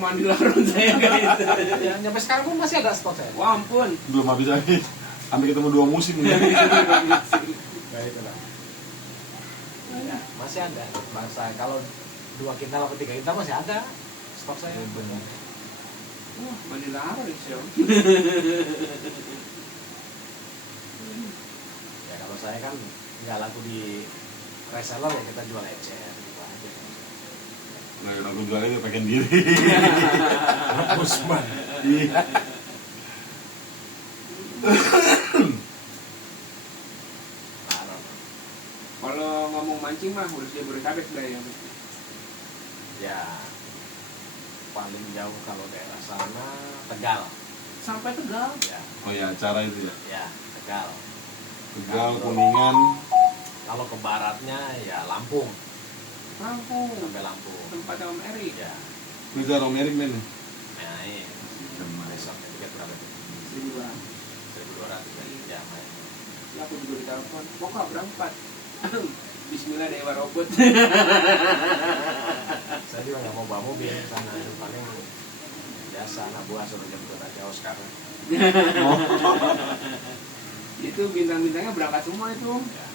Mandi laron saya guys. Ya, nyampe sekarang pun masih ada stok saya. Wah ampun. Belum habis. Sampai ketemu 2 musim ini. Baik lah. Ya, masih ada. Bangsa kalau 2 kintal atau 3 kintal masih ada stok saya. Wah, mandi laron sih. Ya kalau saya kan nggak laku di reseller ya kita jual ecer gitu aja. Nah, aku jual aja pengen diri. Usman. Iya. Laron. Kalau ngomong mancing mah harus Jabodetabek lah ya. Ya paling jauh kalau daerah sana Tegal. Sampai Tegal. Ya, Oh ya, acara itu ya. ya Tegal. Tegal, Kuningan. Kalau ke baratnya ya Lampung. Lampung. sampai Lampung. Tempat Om Erik. Ya, Bisa Om Erik nih. main. Besok tiket berapa tuh? 1.200. 1.200 kan? Ya main. Ya, aku juga ditelepon. Pokok berangkat. Bismillah Dewa Robot. Saya juga nggak mau bawa mobil ke sana, paling biasa anak buah suruh jemput aja Oscar. Itu bintang-bintangnya berangkat semua itu. Ya.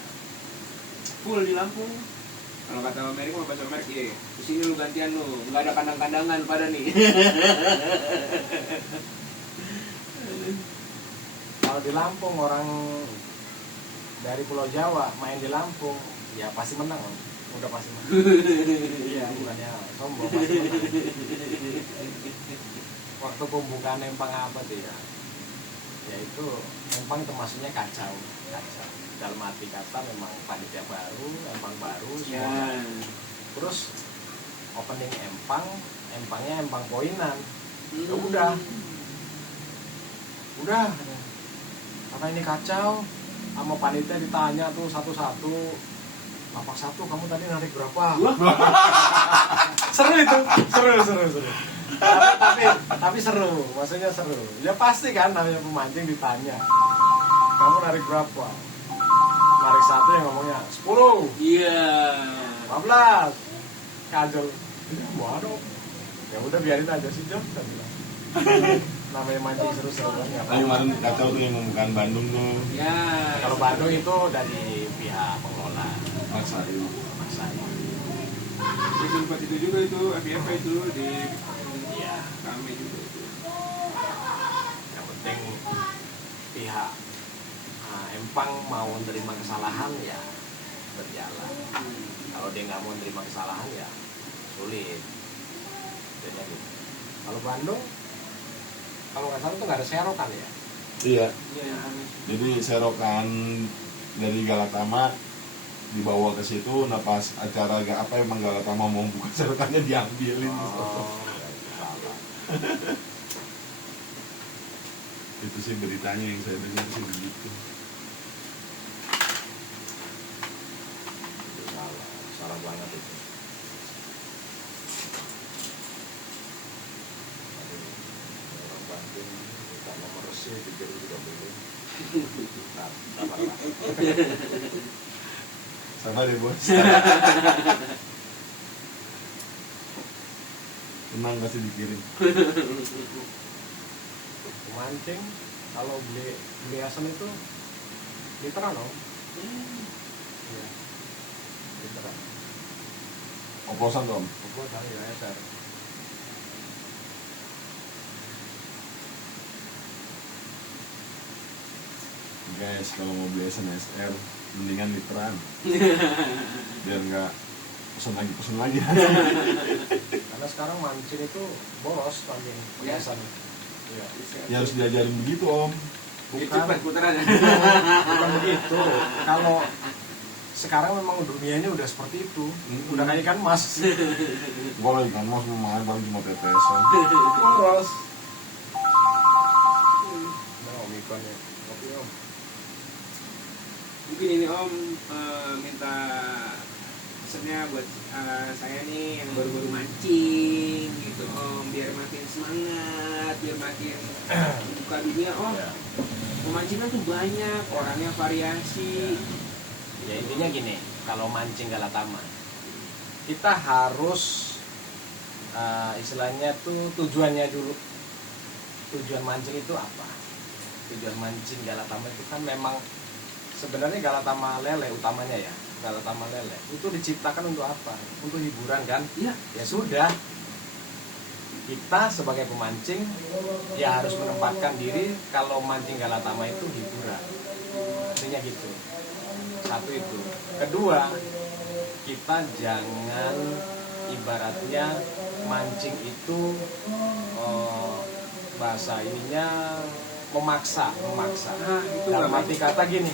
Full di Lampung. Kalau kata Amerika mau bahasa Amerika, iya, kesini lu gantian lu, nggak ada kandang-kandangan pada nih. Kalau di Lampung orang dari Pulau Jawa main di Lampung, ya pasti menang, Om. Udah pasti menang. Iya, bukannya sombong, pasti menang. Waktu pembukaan Empang apa tuh ya? Ya itu Empang itu maksudnya kacau. Dalam arti kata memang panitia baru, Empang baru, Ya. semua. Terus opening Empangnya Empang poinan. Ya udah, karena ini kacau, sama panitia ditanya tuh satu-satu, lapak satu kamu tadi narik berapa? Seru itu, seru. Tapi seru, maksudnya seru. Ya pasti kan namanya pemancing ditanya, kamu narik berapa? Narik satu yang ngomongnya 10, Iya. 15, kajol. Ya waduh, ya udah biarin aja sih Jom, saya bilang. Namanya mancing seru-seru kan ya. Tapi kemarin kacau tuh yang membukaan Bandung tuh. Ya. Kalau Bandung itu dari pihak pengelola Masa itu. masanya. Di tempat itu juga itu, FIF itu di Iya, kami juga itu. yang penting pihak Empang mau menerima kesalahan ya berjalan. Kalau dia nggak mau menerima kesalahan ya sulit. Jadinya gitu. Kalau Bandung, kalau nggak salah tuh nggak ada serokan ya. Iya. Iya, yang kami. Jadi serokan dari Galatama dibawa ke situ. Nah pas acara apa emang Galatama mau buka serokannya diambilin. Oh, salah. Itu sih beritanya yang saya dengar sih begitu. Salah banget itu. Aduh, orang Bandung minta nomor resmi pikir juga belum. Sabar lah. Sama deh bos. Tenang pasti dikirim. Mancing kalau beli asam itu literan dong. Iya. Literan. Oplosan Tom. Pukul kali ya eser. Guys kalau mau beli SNSR mendingan literan. Biar nggak pesen lagi. Karena sekarang mancing itu boros mancing Ya. biasa. Iya. Ya harus diajarin begitu Om. Ya, Bukan. cepat putaran. Bukan begitu. Kalau sekarang memang dunia ini udah seperti itu. Udah kayak ikan mas. Gua lagi kan mas mau main paling cuma tetesan. Boros. Nah, Om Ikon ya. Kopi Om. Mungkin ini Om minta pesannya buat saya nih yang baru-baru mancing gitu Om, biar makin semangat, biar makin buka dunia Om. Ya. Pemancingan tuh banyak, orangnya variasi. Ya intinya gini, kalau mancing Galatama kita harus istilahnya tuh tujuannya dulu. Tujuan mancing itu apa? Tujuan mancing Galatama itu kan memang sebenarnya Galatama lele utamanya ya. Galatama lele itu diciptakan untuk apa? Untuk hiburan kan? Iya. Ya sudah. Kita sebagai pemancing ya harus menempatkan diri kalau mancing Galatama itu hiburan. Artinya gitu. Satu itu. Kedua, kita jangan ibaratnya mancing itu bahasa ininya memaksa. Nah, itu Dalam nggak arti kata gini,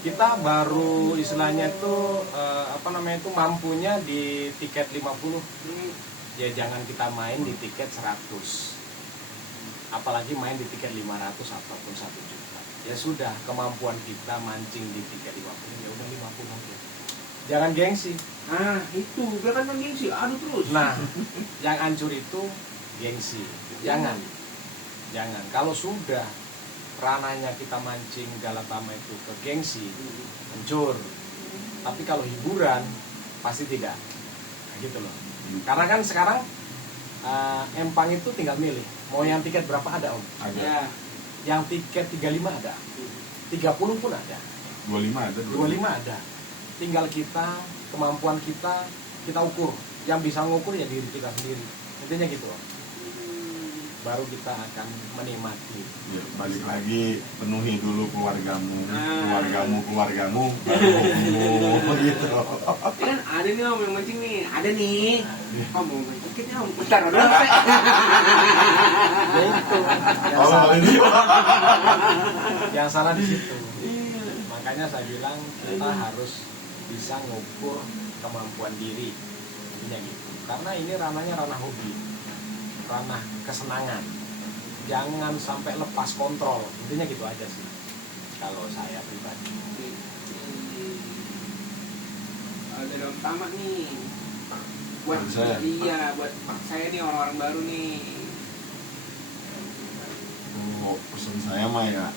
kita baru istilahnya itu mampunya di tiket 50. Ya jangan kita main di tiket 100. Apalagi main di tiket 500 ataupun 1 juta. Ya sudah, kemampuan kita mancing di tiket 50 ya udah 50 aja. Jangan gengsi. Itu dia kan gengsi, aduh terus. Nah, yang hancur itu gengsi. Jangan. Kalau sudah rananya kita mancing Galatama itu ke gengsi, hancur. Tapi kalau hiburan pasti tidak. Nah, gitu loh. Karena kan sekarang empang itu tinggal milih. Mau yang tiket berapa ada, Om? Ada. Ya. Yang tiket 35 ada. 30 pun ada. 25 ada. 25 ada. Tinggal kita, kemampuan kita ukur. Yang bisa ngukur ya diri kita sendiri. Intinya gitu, Om. Baru kita akan menikmati. Ya, balik lagi penuhi dulu keluargamu, Ah. keluargamu baru hobimu gitu. Kan ada nih Om yang mancing nih, ada nih. Om mau main tiketnya Om, bentar ada apa? Ya itu. Kalau ini Yang salah di situ. Makanya saya bilang kita harus bisa ngukur kemampuan diri. Intinya gitu. Karena ini ranahnya ranah hobi, ranah kesenangan. Jangan sampai lepas kontrol. Intinya gitu aja sih. Kalau saya pribadi. Ada Om Tama nih. Buat saya? Iya, buat saya nih orang-orang baru nih. pesan saya mah ya,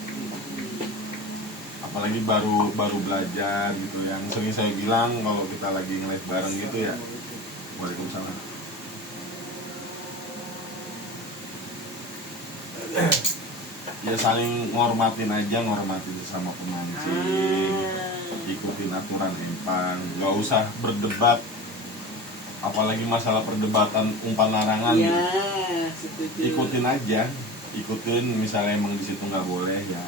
apalagi baru belajar gitu, yang sering saya bilang kalau kita lagi nge-live bareng gitu ya. Waalaikumsalam. Ya saling ngormatin aja, ngormatin sesama pemancing, ikutin aturan empang, nggak usah berdebat, apalagi masalah perdebatan umpan larangan. Iya, Gitu. setuju. Ikutin aja, ikutin, misalnya emang di situ nggak boleh ya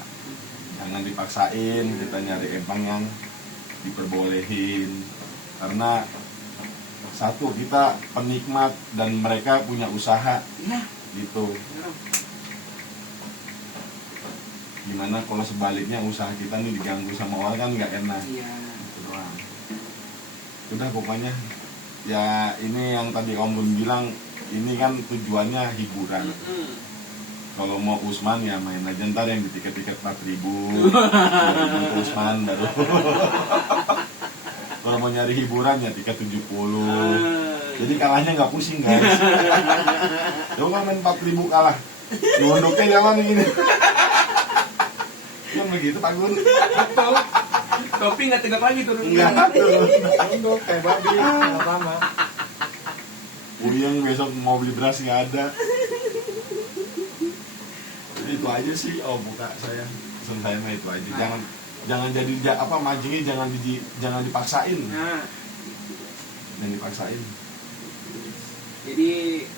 jangan dipaksain, kita nyari empang yang diperbolehin, karena satu, kita penikmat dan mereka punya usaha Iya, gitu. bener, Om. Gimana kalau sebaliknya usaha kita nih diganggu sama orang, kan nggak enak. Iya. Gitu doang. Udah pokoknya ya, ini yang tadi Om Gun bilang, ini kan tujuannya hiburan. Kalau mau Usman ya main aja, ntar yang di tiket-tiket 4.000 ke Usman baru. Kalau mau nyari hiburan ya tiket 70. Jadi kalahnya nggak pusing guys. Lo kan main 4.000 kalah, nyunduknya jalan gini. Kan begitu Pak Gun. Betul. Topi nggak tegak lagi turun. Enggak tuh. Untuk kayak babi sama. Uyang besok mau beli beras nggak ada. Jadi itu aja sih, buka saya. Pesan saya mah itu aja. Jangan jadi mancingnya jangan dipaksain. Nah, Jangan dipaksain. jadi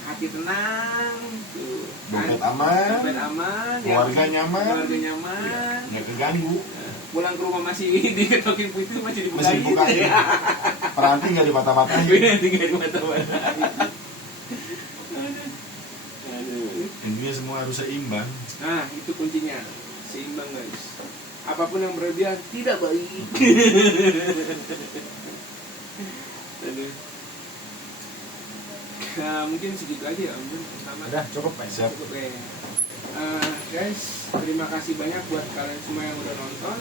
hati tenang, tuh. Dompet aman, Dompet aman, keluarga nyaman, keluarga nyaman. nggak keganggu. Pulang ke rumah masih diketokin putih, masih dibukain. Masih dibukain. Peranti nggak dipatah-patahin. Tinggal di mata-mata. Intinya semua harus seimbang. Nah, itu kuncinya. Seimbang, guys. Apapun yang berlebihan tidak baik. Aduh. Nah, mungkin segitu aja ya, Om. Sama. Udah cukup Pak. Siap. Cukup ya. Guys, terima kasih banyak buat kalian semua yang udah nonton.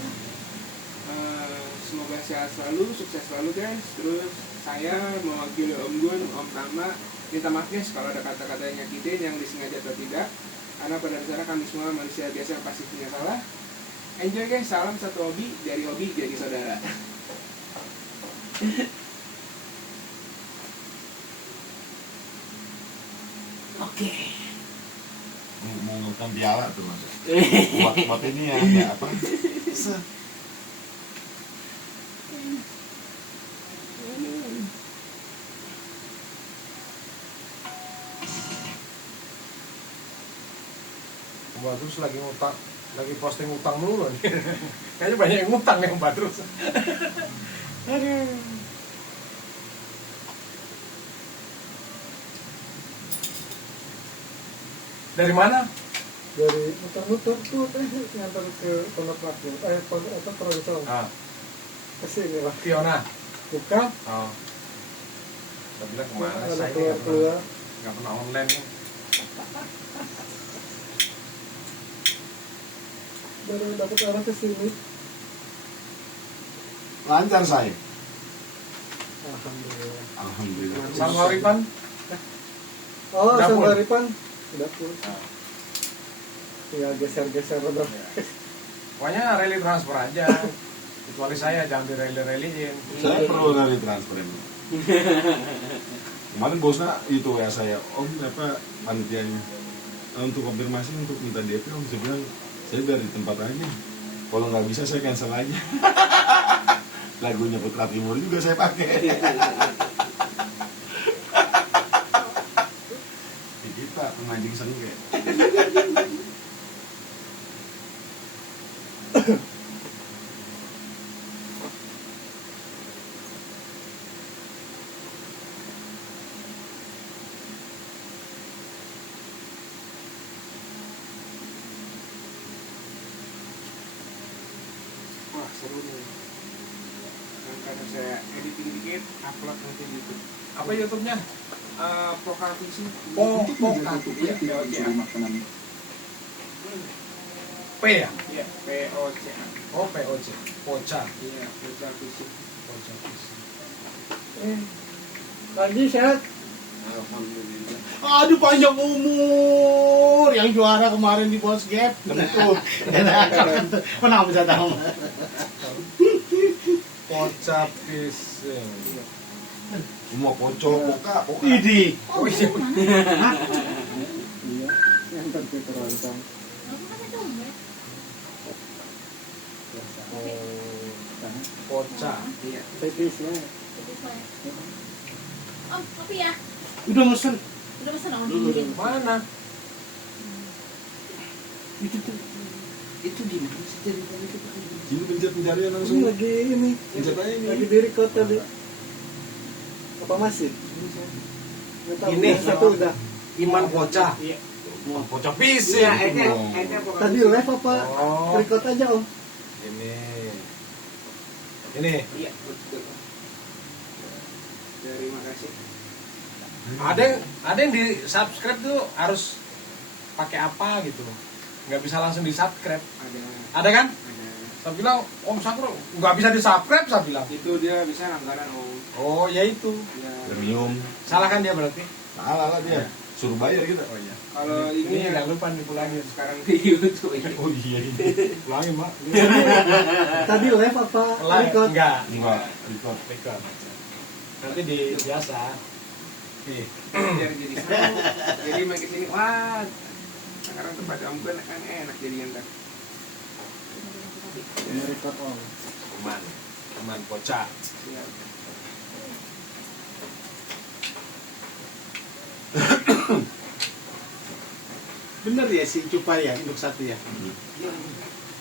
Semoga sehat selalu, sukses selalu guys. Terus saya mewakili Om Gun, Om Tama, minta maaf guys kalau ada kata-kata yang nyakitin, yang disengaja atau tidak. Karena pada dasarnya kami semua manusia biasa yang pasti punya salah. Enjoy guys, salam satu hobi, dari hobi jadi saudara. Oke. Mau ngutang piala tuh mas. Buat ini ya, apa? Badrus lagi ngutang, lagi posting utang dulu nih. Kayaknya banyak yang ngutang yang Badrus. Aduh. Dari mana? Dari muter-muter tuh ngantar ke Pondok Laku, Produser Ah, ke sini lah. Fiona. Buka, Oh. Saya bilang kemana? ada Saya ini keluar-keluar. nggak pernah online nih. Baru dapat arah ke sini. Lancar saya. Alhamdulillah. Alhamdulillah. Sama Horipan? Oh, Udah full? sama Ripan udah full. Nah, Tinggal geser-geser udah. pokoknya rally transfer aja. Kecuali saya jangan di rally-rallyin. Saya perlu dari transfer ini. Kemarin bosnya itu ya saya, Om apa panitianya untuk konfirmasi untuk minta DP Om, saya bilang saya dari tempat aja. Kalau nggak bisa saya cancel aja. Lagunya Putra Timur juga saya pakai. Kita pemancing sengke. Wah seru nih. Karena saya editing dikit, upload nanti di YouTube. Apa YouTube-nya? Pokal Visi. Pokal. Iya, POCA. P ya? Iya, POCA. Oh, POC. Poca. Iya, Pokal Visi. Poca. Lagi sehat. Alhamdulillah. Aduh panjang umur yang juara kemarin di Bos Gap. Itu. Kenapa bisa tahu? Poca pising. Semua pocok, poka. Idi. Oh iya. Iya, yang terkait terontong. Poca. Iya. Tipis ya. Oh, kopi ya? Udah mesen. Udah pesan oh dingin. Mana? Itu tuh. Itu di mana sih ceritanya itu? Sini pencet pencarian Ini langsung. lagi ini. Pencet aja ini. Lagi di record tadi. Apa masih? Nggak tahu, Ini. yang satu udah. Iman Poca. Iya. Poca pising. Iya, Eka Pokal Tadi Visi. live apa? Oh. Record aja om. Ini. Iya, betul. Terima kasih. Ada yang di subscribe tuh harus pakai apa gitu. Nggak bisa langsung di subscribe. Ada. Ada kan? Ada. Saya bilang, Om Sakro nggak bisa di subscribe, saya bilang. Itu dia bisa langganan om. Oh ya itu. Ya. Premium. Salah kan dia berarti? Salah lah dia. Suruh bayar kita. Oh iya. Kalau ini Ini jangan lupa dipulangin. sekarang di YouTube ini. Oh iya ini. Pulangin, Mak. Tadi live apa? Live Record. enggak. Enggak, record. Record. Nanti di biasa. Nih. Biar jadi seru. Jadi main kesini, wah sekarang tempat om kan enak jadi ntar. Ini record om. Teman Poca. Siap. Bener ya si Cupai ya, induk satu ya.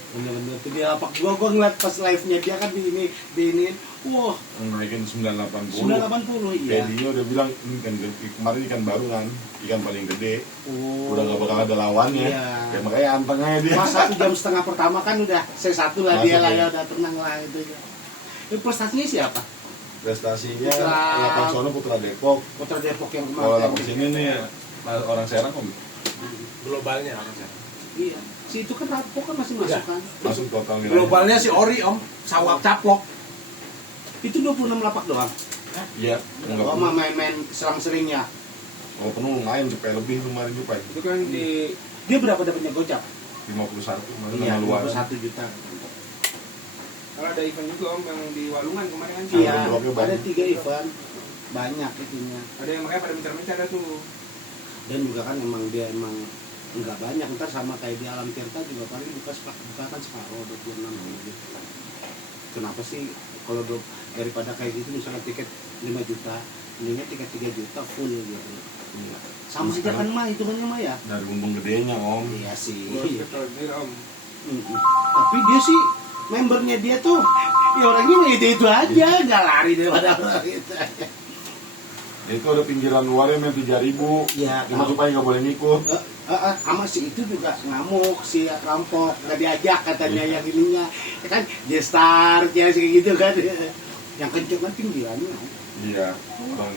Bener-bener tuh dia lapak gua ngeliat pas live-nya dia kan di ini, wah Naikin 980. 980 iya. Pedinya udah bilang ini kan kemarin ikan baru kan, ikan paling gede. Oh. Udah gak bakal ada lawannya. Iya. Ya makanya anteng aja dia. Pas 1 jam setengah pertama kan udah C1 lah dia Masuk, lah ya. ya udah tenang lah itu ya. Itu prestasinya siapa? Prestasinya Putra- lapang sono Putra Depok. Putra Depok yang Kalau kemarin. lapang sini nih orang Serang kok Globalnya apa sih? Iya. Si itu kan Rapok kan masih masuk Iya. kan. masuk total nilainya. Globalnya si Ori, Om. Sawak caplok. Itu 26 lapak doang. Iya, enggak Oh, penuh. main-main selang-selingnya. Oh penuh lumayan cepet lebih kemarin juga. Itu kan di Dia berapa dapatnya gocap? 51 kemarin Iya, sama luar. 51 juta. kalau ada event juga om yang di Walungan kemarin kan. Iya, bloknya ada banyak. 3 event. Banyak itunya. Ada yang makanya pada mencar-mencar ada tuh. Dan juga kan emang dia emang enggak banyak, ntar sama kayak di Alam Tirta juga paling buka kan separuh 26 gitu. Kenapa sih kalau daripada kayak gitu misalnya tiket 5 juta, mendingan tiket 3 juta full gitu. Iya. Sama aja kan mah hitungannya mah ya. Dari untung gedenya om. Iya sih. Betul dia om. Tapi dia sih membernya dia tuh ya orangnya mah itu aja, nggak lari daripada orang itu. Itu ada pinggiran luarnya yang 3.000. Iya, Cuma tahu. supaya nggak boleh ngikut. Sama si itu juga ngamuk, si rampok nggak diajak katanya yang ininya, ya kan dia start ya kayak gitu kan, yang kenceng kan pinggirannya. Iya,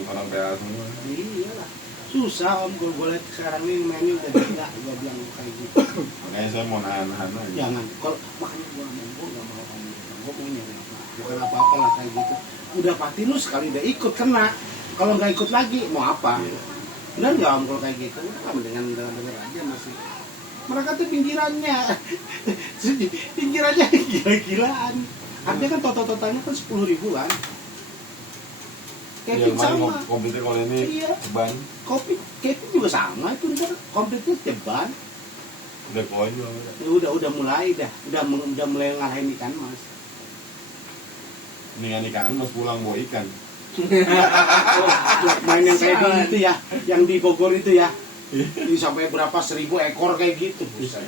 orang PA semua. Iyalah, susah om kalau gue lihat sekarang ini mainnya udah gila, gue bilang kayak gitu. Makanya saya mau nahan-nahan aja. Jangan, kalau makanya gue nggak mau kamu, gue mau nyari apa, bukan apa-apa lah kayak gitu. udah pasti lu sekali udah ikut kena. Kalau nggak ikut lagi mau apa? Iya. Benar nggak om kalau kayak gitu? Udah dengan denger aja masih. Mereka tuh pinggirannya, pinggirannya gila-gilaan. Artinya kan totalnya kan 10.000 kan. Kevin Yang mana sama. komputer kalau ini Iya. ban Kevin juga sama itu ntar komplitnya ceban. udah koin juga. Ya udah mulai udah mulai ngalahin ikan mas. Mendingan ikan mas pulang bawa ikan. Main yang kayak di itu ya, yang di Bogor itu ya. Ini sampai berapa 1.000 ekor kayak gitu. Buset.